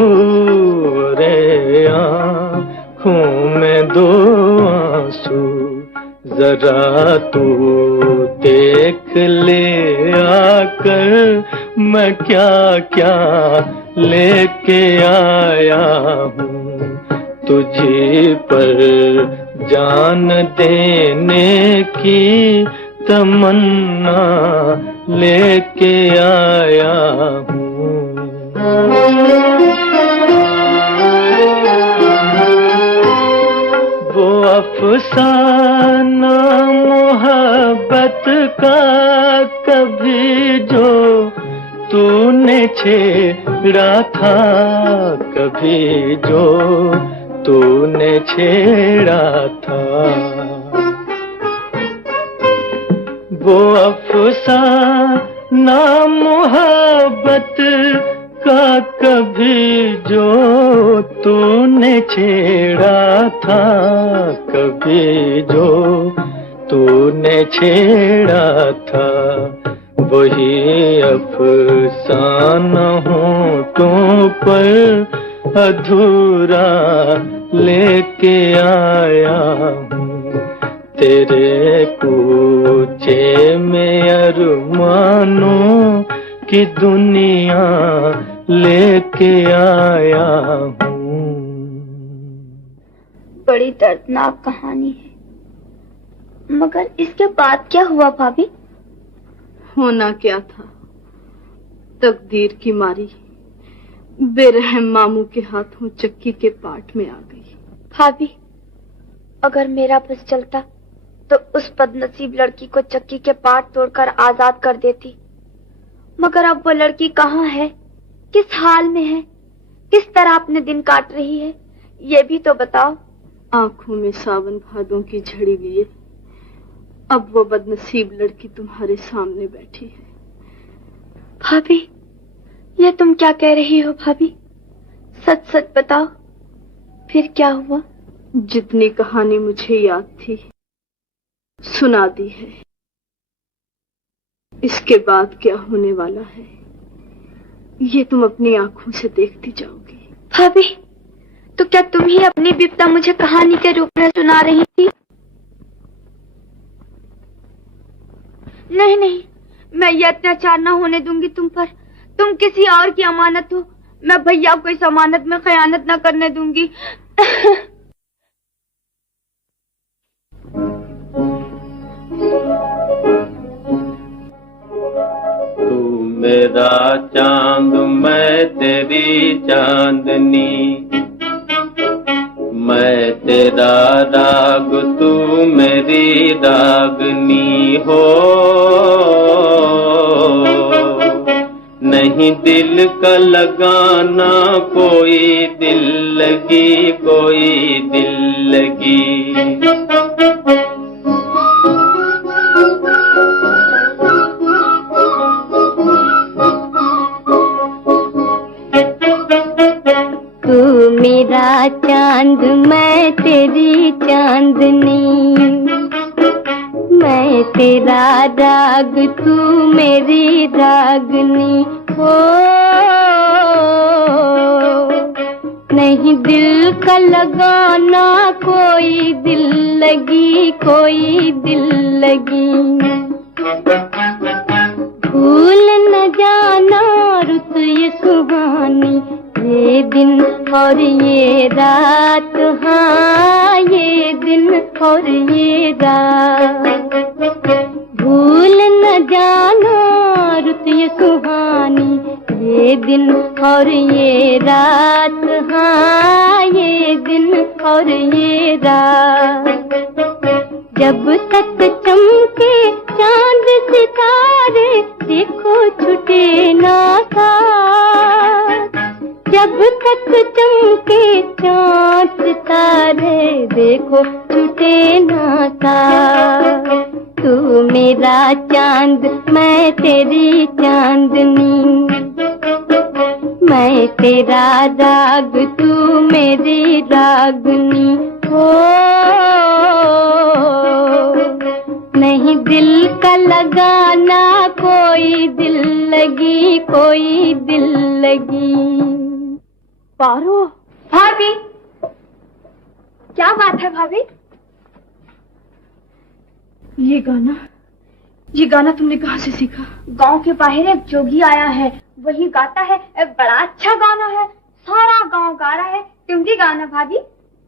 रे आँखों में दो आंसू। जरा तू देख ले आकर मैं क्या क्या लेके आया हूँ, तुझे पर जान देने की तमन्ना लेके आया हूँ। वो अफसाना मोहब्बत का कभी जो तूने छेड़ा था, कभी जो तूने छेड़ा था। वो अफसाना मोहब्बत का कभी जो तूने छेड़ा था, कभी जो तूने छेड़ा था। वही अफसाना होठों पर अधूरा लेके आया हूँ, तेरे कूचे में अरमानों की दुनिया लेके आया हूँ। बड़ी दर्दनाक कहानी है, मगर इसके बाद क्या हुआ भाभी? होना क्या था, तकदीर की मारी बेरहम मामू के हाथों चक्की के पाट में आ गई। भाभी, अगर मेरा बस चलता तो उस बदनसीब लड़की को चक्की के पाट तोड़कर आजाद कर देती, मगर अब वो लड़की कहाँ है, किस हाल में है, किस तरह अपने दिन काट रही है, ये भी तो बताओ। आंखों में सावन भादों की झड़ी लिए अब वो बदनसीब लड़की तुम्हारे सामने बैठी है। भाभी, ये तुम क्या कह रही हो भाभी? सच सच बताओ, फिर क्या हुआ? जितनी कहानी मुझे याद थी सुना दी है। इसके बाद क्या होने वाला है ये तुम अपनी आंखों से देखती जाओगी। भाभी, तो क्या तुम ही अपनी विपदा मुझे कहानी के रूप में सुना रही थी? नहीं नहीं, मैं ये अत्याचार न होने दूंगी तुम पर। तुम किसी और की अमानत हो, मैं भैया को इस अमानत में खयानत न करने दूंगी। तू मेरा चांद मैं तेरी चांदनी, मैं तेरा राग तू मेरी रागनी हो। नहीं दिल का लगाना कोई दिल लगी, कोई दिल लगी। तू मेरा चांद मैं तेरी चांदनी, मैं तेरा राग तू मेरी रागनी हो। नहीं दिल का लगाना कोई दिल लगी, कोई दिल लगी। भूल न जाना रुत ये सुहानी, ये दिन और ये रात, हाँ ये दिन और ये रात। भूल न जाना रुत ये सुहानी, ये दिन और ये रात, हाँ ये दिन और ये रात। जब तक चमके चांद सितारे देखो छुटे ना साथ। जब तक चमके चांद सितारे देखो छुटे ना साथ। तू मेरा चांद मैं तेरी चांदनी, मैं तेरा राग तू मेरी रागनी हो। नहीं दिल का लगाना कोई दिल लगी, कोई दिल लगी। पारो, भाभी, क्या बात है भाभी? ये गाना तुमने कहाँ से सीखा? गांव के बाहर एक जोगी आया है, वही गाता है। बड़ा अच्छा गाना है, सारा गांव गा रहा है। तुम भी गाना भाभी।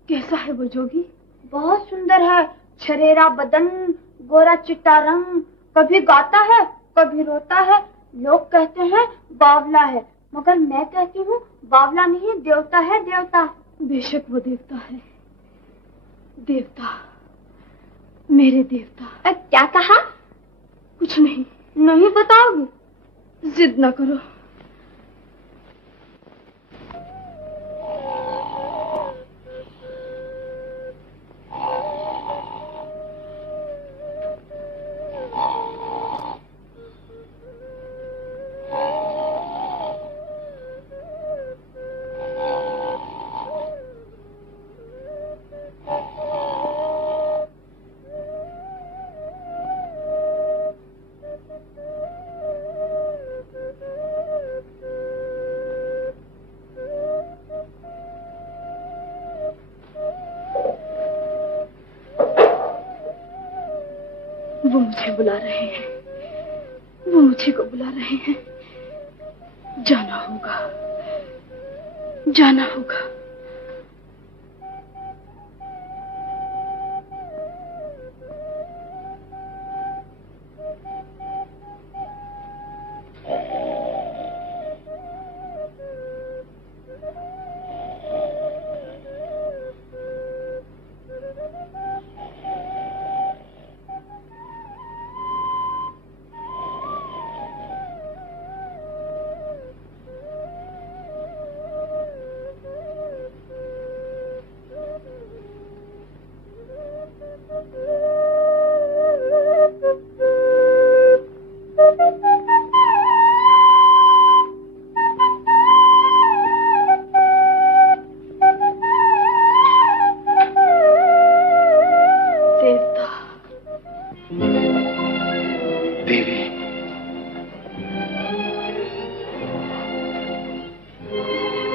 कैसा है वो जोगी? बहुत सुंदर है, छरेरा बदन, गोरा चिट्टा रंग, कभी गाता है कभी रोता है। लोग कहते हैं बावला है, मगर मैं कहती हूँ बावला नहीं, देवता है, देवता। बेशक वो देवता है, देवता, मेरे देवता। क्या कहा? कुछ नहीं। नहीं बताओगी? जिद न करो। वो मुझे बुला रहे हैं, वो मुझे को बुला रहे हैं। जाना होगा, जाना होगा।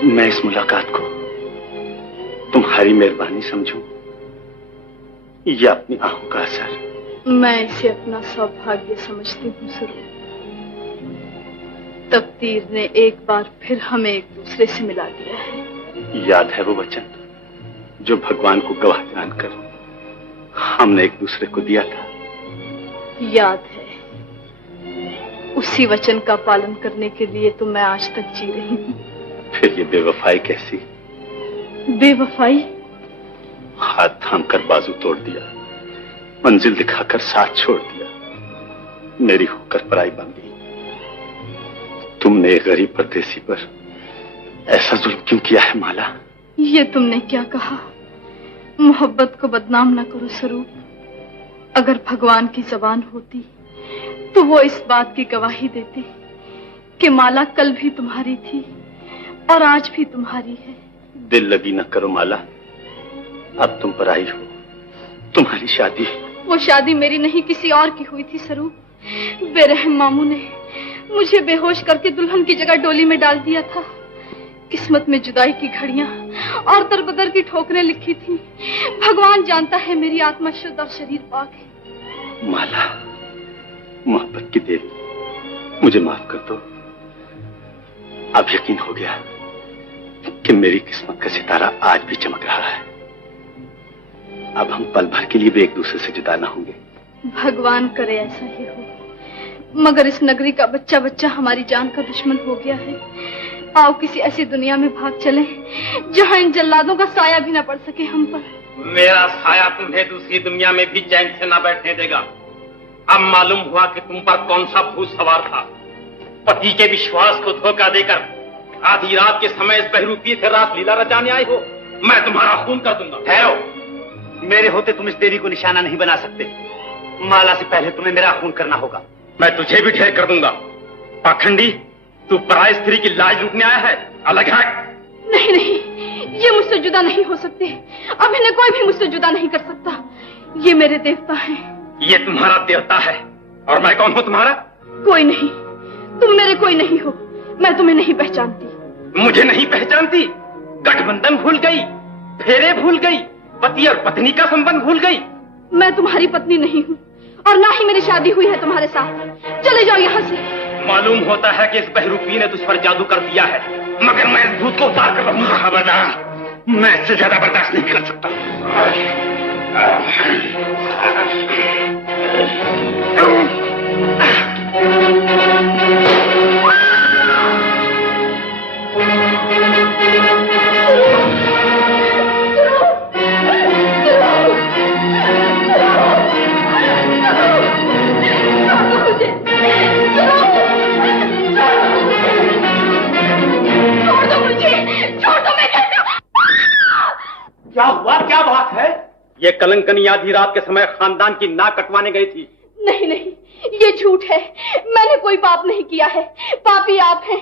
मैं इस मुलाकात को तुम्हारी मेहरबानी समझूं या अपनी आंखों का असर? मैं इसे अपना सौभाग्य समझती हूँ स्वरूप। तकदीर ने एक बार फिर हमें एक दूसरे से मिला दिया है। याद है वो वचन जो भगवान को गवाह जानकर हमने एक दूसरे को दिया था? याद है। उसी वचन का पालन करने के लिए तो मैं आज तक जी रही हूँ। फिर ये बेवफाई कैसी? बेवफाई? हाथ थामकर बाजू तोड़ दिया, मंजिल दिखाकर साथ छोड़ दिया, मेरी होकर पराई बन गई। तुमने एक गरीब परदेसी पर ऐसा जुल्म क्यों किया है माला? ये तुमने क्या कहा? मोहब्बत को बदनाम न करो स्वरूप। अगर भगवान की जबान होती तो वो इस बात की गवाही देते कि माला कल भी तुम्हारी थी और आज भी तुम्हारी है। दिल लगी न करो माला, अब तुम पर आई हो। तुम्हारी शादी, वो शादी मेरी नहीं किसी और की हुई थी स्वरूप। बेरहम मामू ने मुझे बेहोश करके दुल्हन की जगह डोली में डाल दिया था। किस्मत में जुदाई की घड़ियां और दरबदर की ठोकरें लिखी थी। भगवान जानता है मेरी आत्मा शुद्ध और शरीर पाक है। माला, मोहब्बत की देवी, मुझे माफ कर दो। अब यकीन हो गया कि मेरी किस्मत का सितारा आज भी चमक रहा है। अब हम पल भर के लिए भी एक दूसरे से जुदा ना होंगे। भगवान करे ऐसा ही हो, मगर इस नगरी का बच्चा बच्चा हमारी जान का दुश्मन हो गया है। आओ किसी ऐसी दुनिया में भाग चले जहाँ इन जल्लादों का साया भी न पड़ सके हम पर। मेरा साया तुम्हें दूसरी दुनिया में भी चैन से न बैठने देगा। अब मालूम हुआ कि तुम पर कौन सा भूत सवार था। पति के विश्वास को धोखा देकर आधी रात के समय इस बहरूपी से रात लीला रचाने आए हो। मैं तुम्हारा खून कर दूंगा। ठहरो, मेरे होते तुम इस देवी को निशाना नहीं बना सकते। माला से पहले तुम्हें मेरा खून करना होगा। मैं तुझे भी ढेर कर दूंगा। पाखंडी, तू पराई स्त्री की लाज लूटने आया है। अलग हट। नहीं नहीं, ये मुझसे जुदा नहीं हो सकते। अब इन्हें कोई भी मुझसे जुदा नहीं कर सकता। ये मेरे देवता हैं। ये तुम्हारा देवता है और मैं कौन हूँ तुम्हारा? कोई नहीं, तुम मेरे कोई नहीं हो। मैं तुम्हें नहीं पहचानती। मुझे नहीं पहचानती? गठबंधन भूल गई, फेरे भूल गई, पति और पत्नी का संबंध भूल गई। मैं तुम्हारी पत्नी नहीं हूँ और ना ही मेरी शादी हुई है तुम्हारे साथ। चले जाओ यहाँ से। मालूम होता है कि इस बहरूपी ने तुझ पर जादू कर दिया है, मगर मैं इस भूत को उतार कर रहूंगा। खबरदार, मैं इससे ज्यादा बर्दाश्त नहीं कर सकता। क्या हुआ? क्या बात है? ये कलंकनी आधी रात के समय खानदान की नाक कटवाने गई थी। नहीं नहीं, ये झूठ है। मैंने कोई पाप नहीं किया है। पापी आप हैं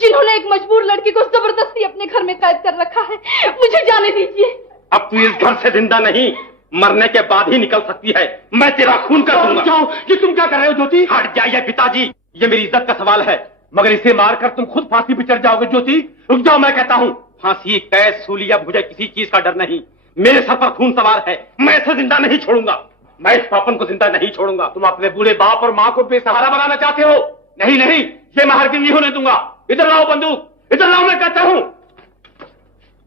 जिन्होंने एक मजबूर लड़की को जबरदस्ती अपने घर में कैद कर रखा है। मुझे जाने दीजिए। अब तू इस घर से जिंदा नहीं, मरने के बाद ही निकल सकती है। मैं तेरा खून कर दूंगा। ये तुम क्या कर रहे हो ज्योति? हट जाइए पिताजी, ये मेरी इज्जत का सवाल है, मगर इसे मारकर तुम खुद फांसी पर चढ़ जाओगे। ज्योति रुक जाओ, मैं कहता हूँ। फांसी, कैद, सूली, अब मुझे किसी चीज का डर नहीं। मेरे सर पर खून सवार है, मैं इसे जिंदा नहीं छोड़ूंगा। मैं इस पापन को जिंदा नहीं छोड़ूंगा। तुम अपने बूढ़े बाप और माँ को बेसहारा बनाना चाहते हो? नहीं नहीं, ये मैं हरगिज़ नहीं होने दूंगा। इधर लाओ बंदूक, इधर लाओ, मैं कहता हूं।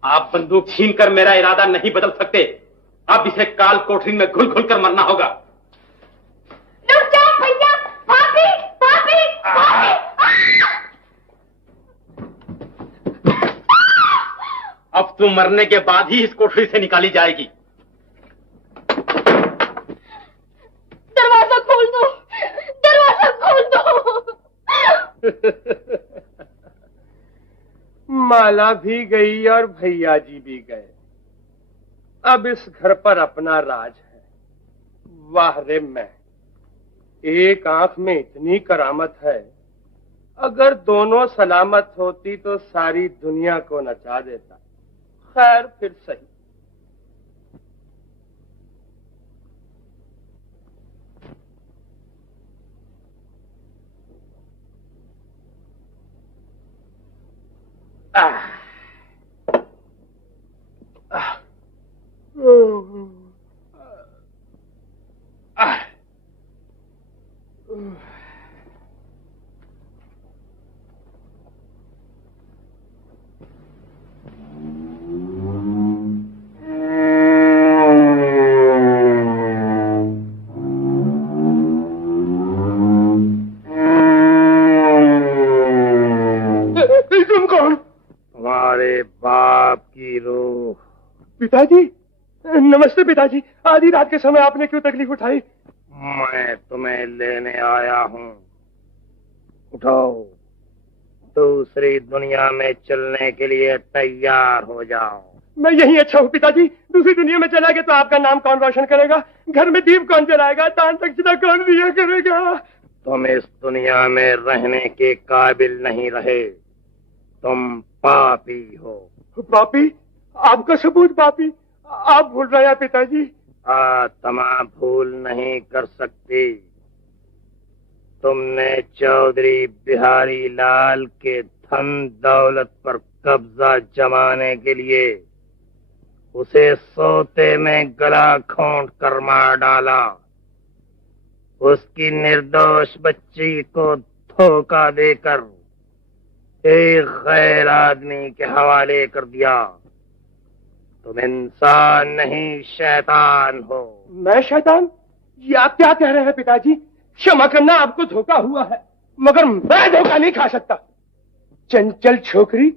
आप बंदूक छीनकर मेरा इरादा नहीं बदल सकते। अब इसे काल कोठरी में घुल घुल कर मरना होगा। रुक जाओ भैया, भाभी भाभी भाभी। अब तू मरने के बाद ही इस कोठरी से निकाली जाएगी। दरवाजा खोल दो, दरवाजा खोल दो। माला भी गई और भैया जी भी गए। अब इस घर पर अपना राज है। वाह रे मैं, एक आंख में इतनी करामत है, अगर दोनों सलामत होती तो सारी दुनिया को नचा देता। खैर फिर सही। तुम कौन? तुम्हारे बाप की रूह। पिताजी, नमस्ते पिताजी। आधी रात के समय आपने क्यों तकलीफ उठाई? मैं तुम्हें लेने आया हूँ। उठो, दूसरी दुनिया में चलने के लिए तैयार हो जाओ। मैं यही अच्छा हूँ पिताजी। दूसरी दुनिया में चला गया तो आपका नाम कौन रोशन करेगा? घर में दीप कौन जलाएगा? दान दक्षिणा कौन दिया करेगा? तुम इस दुनिया में रहने के काबिल नहीं रहे। तुम पापी हो। पापी? आपका सबूत पापी? आप भूल रहे हैं पिताजी। आत्मा भूल नहीं कर सकती। तुमने चौधरी बिहारी लाल के धन दौलत पर कब्जा जमाने के लिए उसे सोते में गला घोंट कर मार डाला। उसकी निर्दोष बच्ची को धोखा देकर एक गैर आदमी के हवाले कर दिया। तुम इंसान नहीं, शैतान हो। मैं शैतान? ये आप क्या कह रहे हैं पिताजी? क्षमा करना, आपको धोखा हुआ है, मगर मैं धोखा नहीं खा सकता। चंचल छोकरी,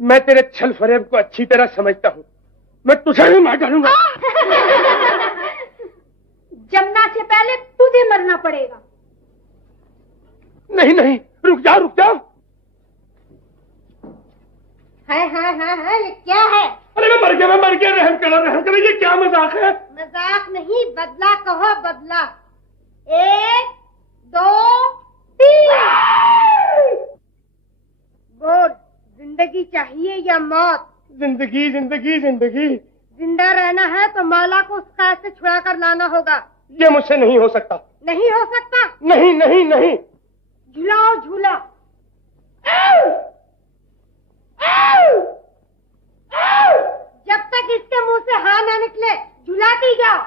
मैं तेरे छल फरेब को अच्छी तरह समझता हूँ। मैं तुझे भी मार डालूंगा। जमना से पहले तुझे मरना पड़ेगा। नहीं नहीं, रुक जाओ रुक जाओ। है, ये क्या है? अरे मैं मर गया, रहम करो, ये क्या मजाक है? मजाक नहीं, बदला कहो, बदला। 1 2 3। बोल, जिंदगी चाहिए या मौत? जिंदगी जिंदगी जिंदगी। जिंदा रहना है तो माला को उस कैद से छुड़ा कर लाना होगा। ये मुझसे नहीं हो सकता। नहीं हो सकता? नहीं नहीं नहीं। झुलाओ झूला। जब तक इसके मुंह से हाँ ना निकले, झुलाती जाओ।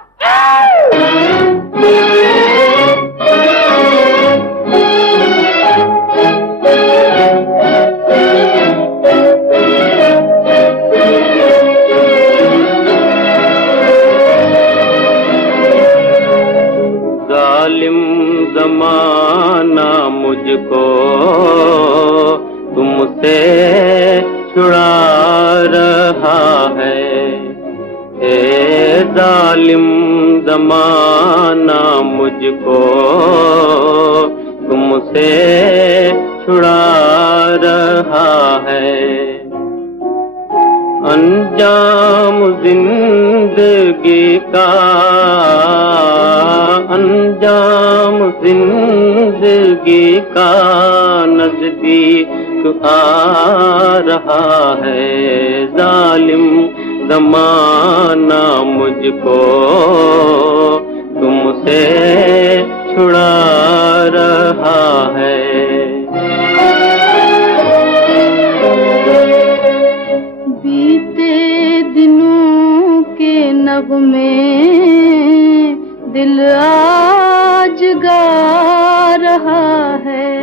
जालिम जमाना मुझको तुमसे छुड़ा रहा है। ए जालिम जमाना मुझको तुमसे छुड़ा रहा है। अंजाम जिंदगी का, अंजाम जिंदगी का नजदीक आ रहा है। जालिम जमाना मुझको तुमसे छुड़ा रहा है। बीते दिनों के नगमे दिल आज गा रहा है।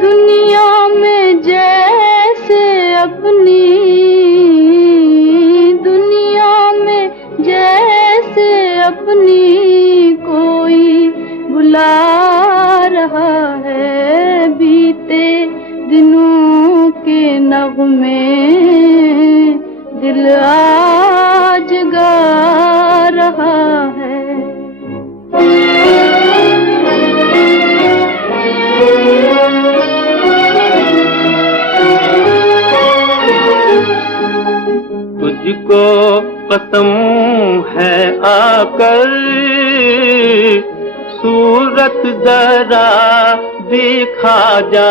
दुनिया में जैसे अपनी, दुनिया में जैसे अपनी कोई बुला रहा है। बीते दिनों के नगमे दिल आज गा रहा है। तुझको कसम है आकर सूरत जरा दिखा जा,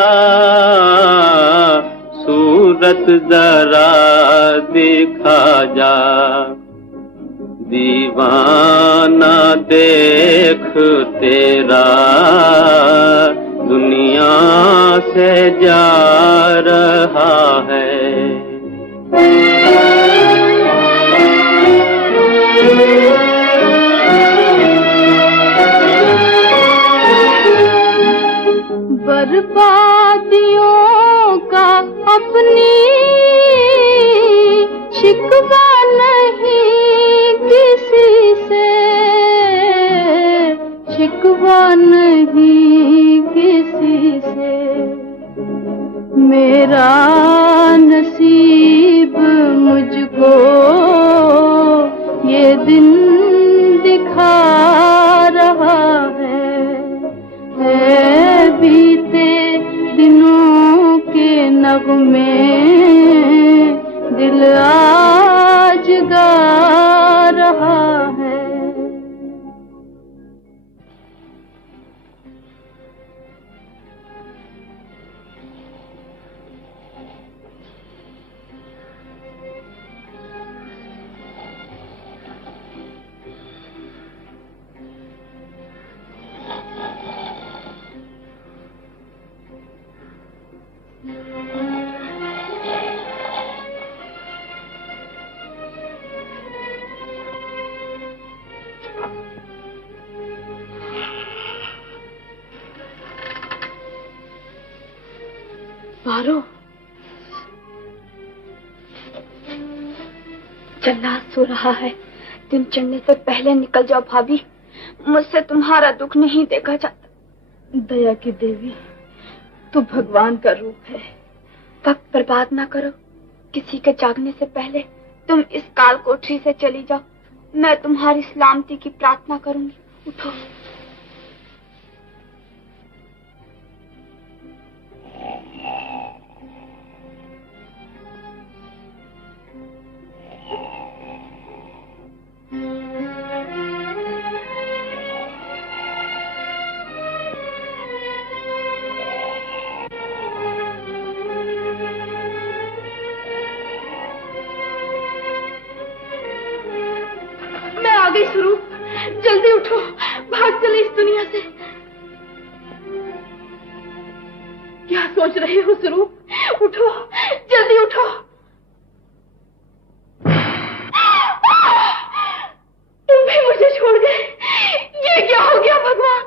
सूरत जरा दिखा जा। दीवाना देख तेरा दुनिया से जा रहा है। बर्बादियों का अपनी शिकवा नहीं किसी से, शिकवा नहीं किसी से। मेरा नसीब मुझको ये दिन दिखा रहा है। बीते दिनों के नगमे दिल आज गा रहा है। पारो, जल्लाद सो रहा है। दिन चढ़ने से पहले निकल जाओ भाभी, मुझसे तुम्हारा दुख नहीं देखा जाता। दया की देवी, तू भगवान का रूप है। वक्त बर्बाद ना करो। किसी के जागने से पहले तुम इस काल कोठरी से चली जाओ। मैं तुम्हारी सलामती की प्रार्थना करूंगी। उठो। स्वरूप, जल्दी उठो, भाग चले इस दुनिया से। क्या सोच रहे हो स्वरूप? उठो, जल्दी उठो। तुम भी मुझे छोड़ गए, ये क्या हो गया भगवान?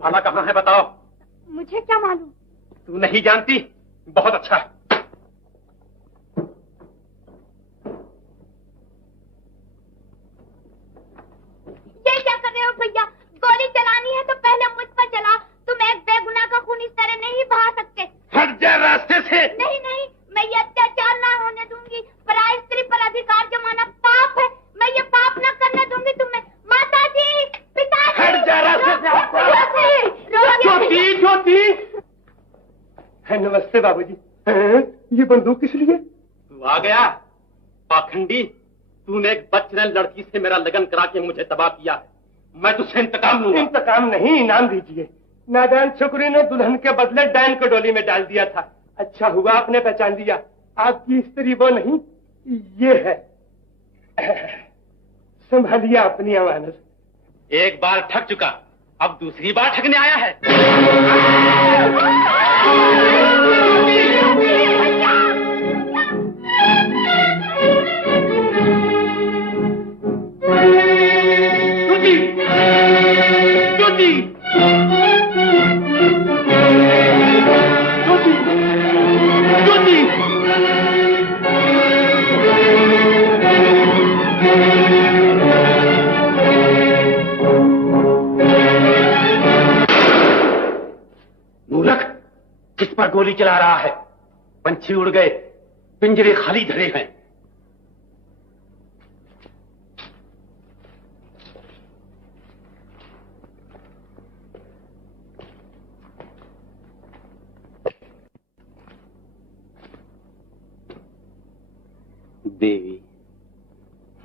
माला कहाँ है बताओ? मुझे क्या मालूम? तू नहीं जानती? बहुत अच्छा। ये क्या कर रहे हो भैया? गोली चलानी है तो पहले मुझ पर चला। तुम एक बेगुनाह का खून इस तरह नहीं बहा सकते। हट जा रास्ते से। नहीं नहीं, मैं ये अत्याचार ना होने दूंगी। पराई स्त्री पर अधिकार जमाना पाप है। मैं ये पाप ना करने दूंगी तुम्हें। माता जी, पिताजी, हट जा रास्ते से। ज्योति, ज्योति। नमस्ते बाबूजी। ये बंदूक किस लिए? तू आ गया पाखंडी। तूने एक बदचलन लड़की से मेरा लगन करा के मुझे तबाह किया है। मैं तुझसे इंतकाम लूंगा। इंतकाम नहीं, इनाम दीजिए। नादान छोकरी ने दुल्हन के बदले डायन को डोली में डाल दिया था। अच्छा हुआ आपने पहचान लिया। आपकी स्त्री वो नहीं, ये है। संभालिए अपनी अमानत। एक बार ठग चुका, अब दूसरी बार ठगने आया है। मूर्ख, किस पर गोली चला रहा है? पंछी उड़ गए, पिंजरे खाली धरे हैं। देवी,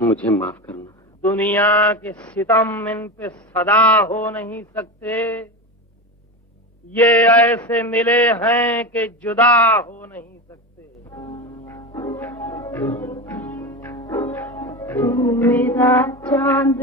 मुझे माफ करना। दुनिया के सितम इन पे सदा हो नहीं सकते। ये ऐसे मिले हैं कि जुदा हो नहीं सकते। तू मेरा चांद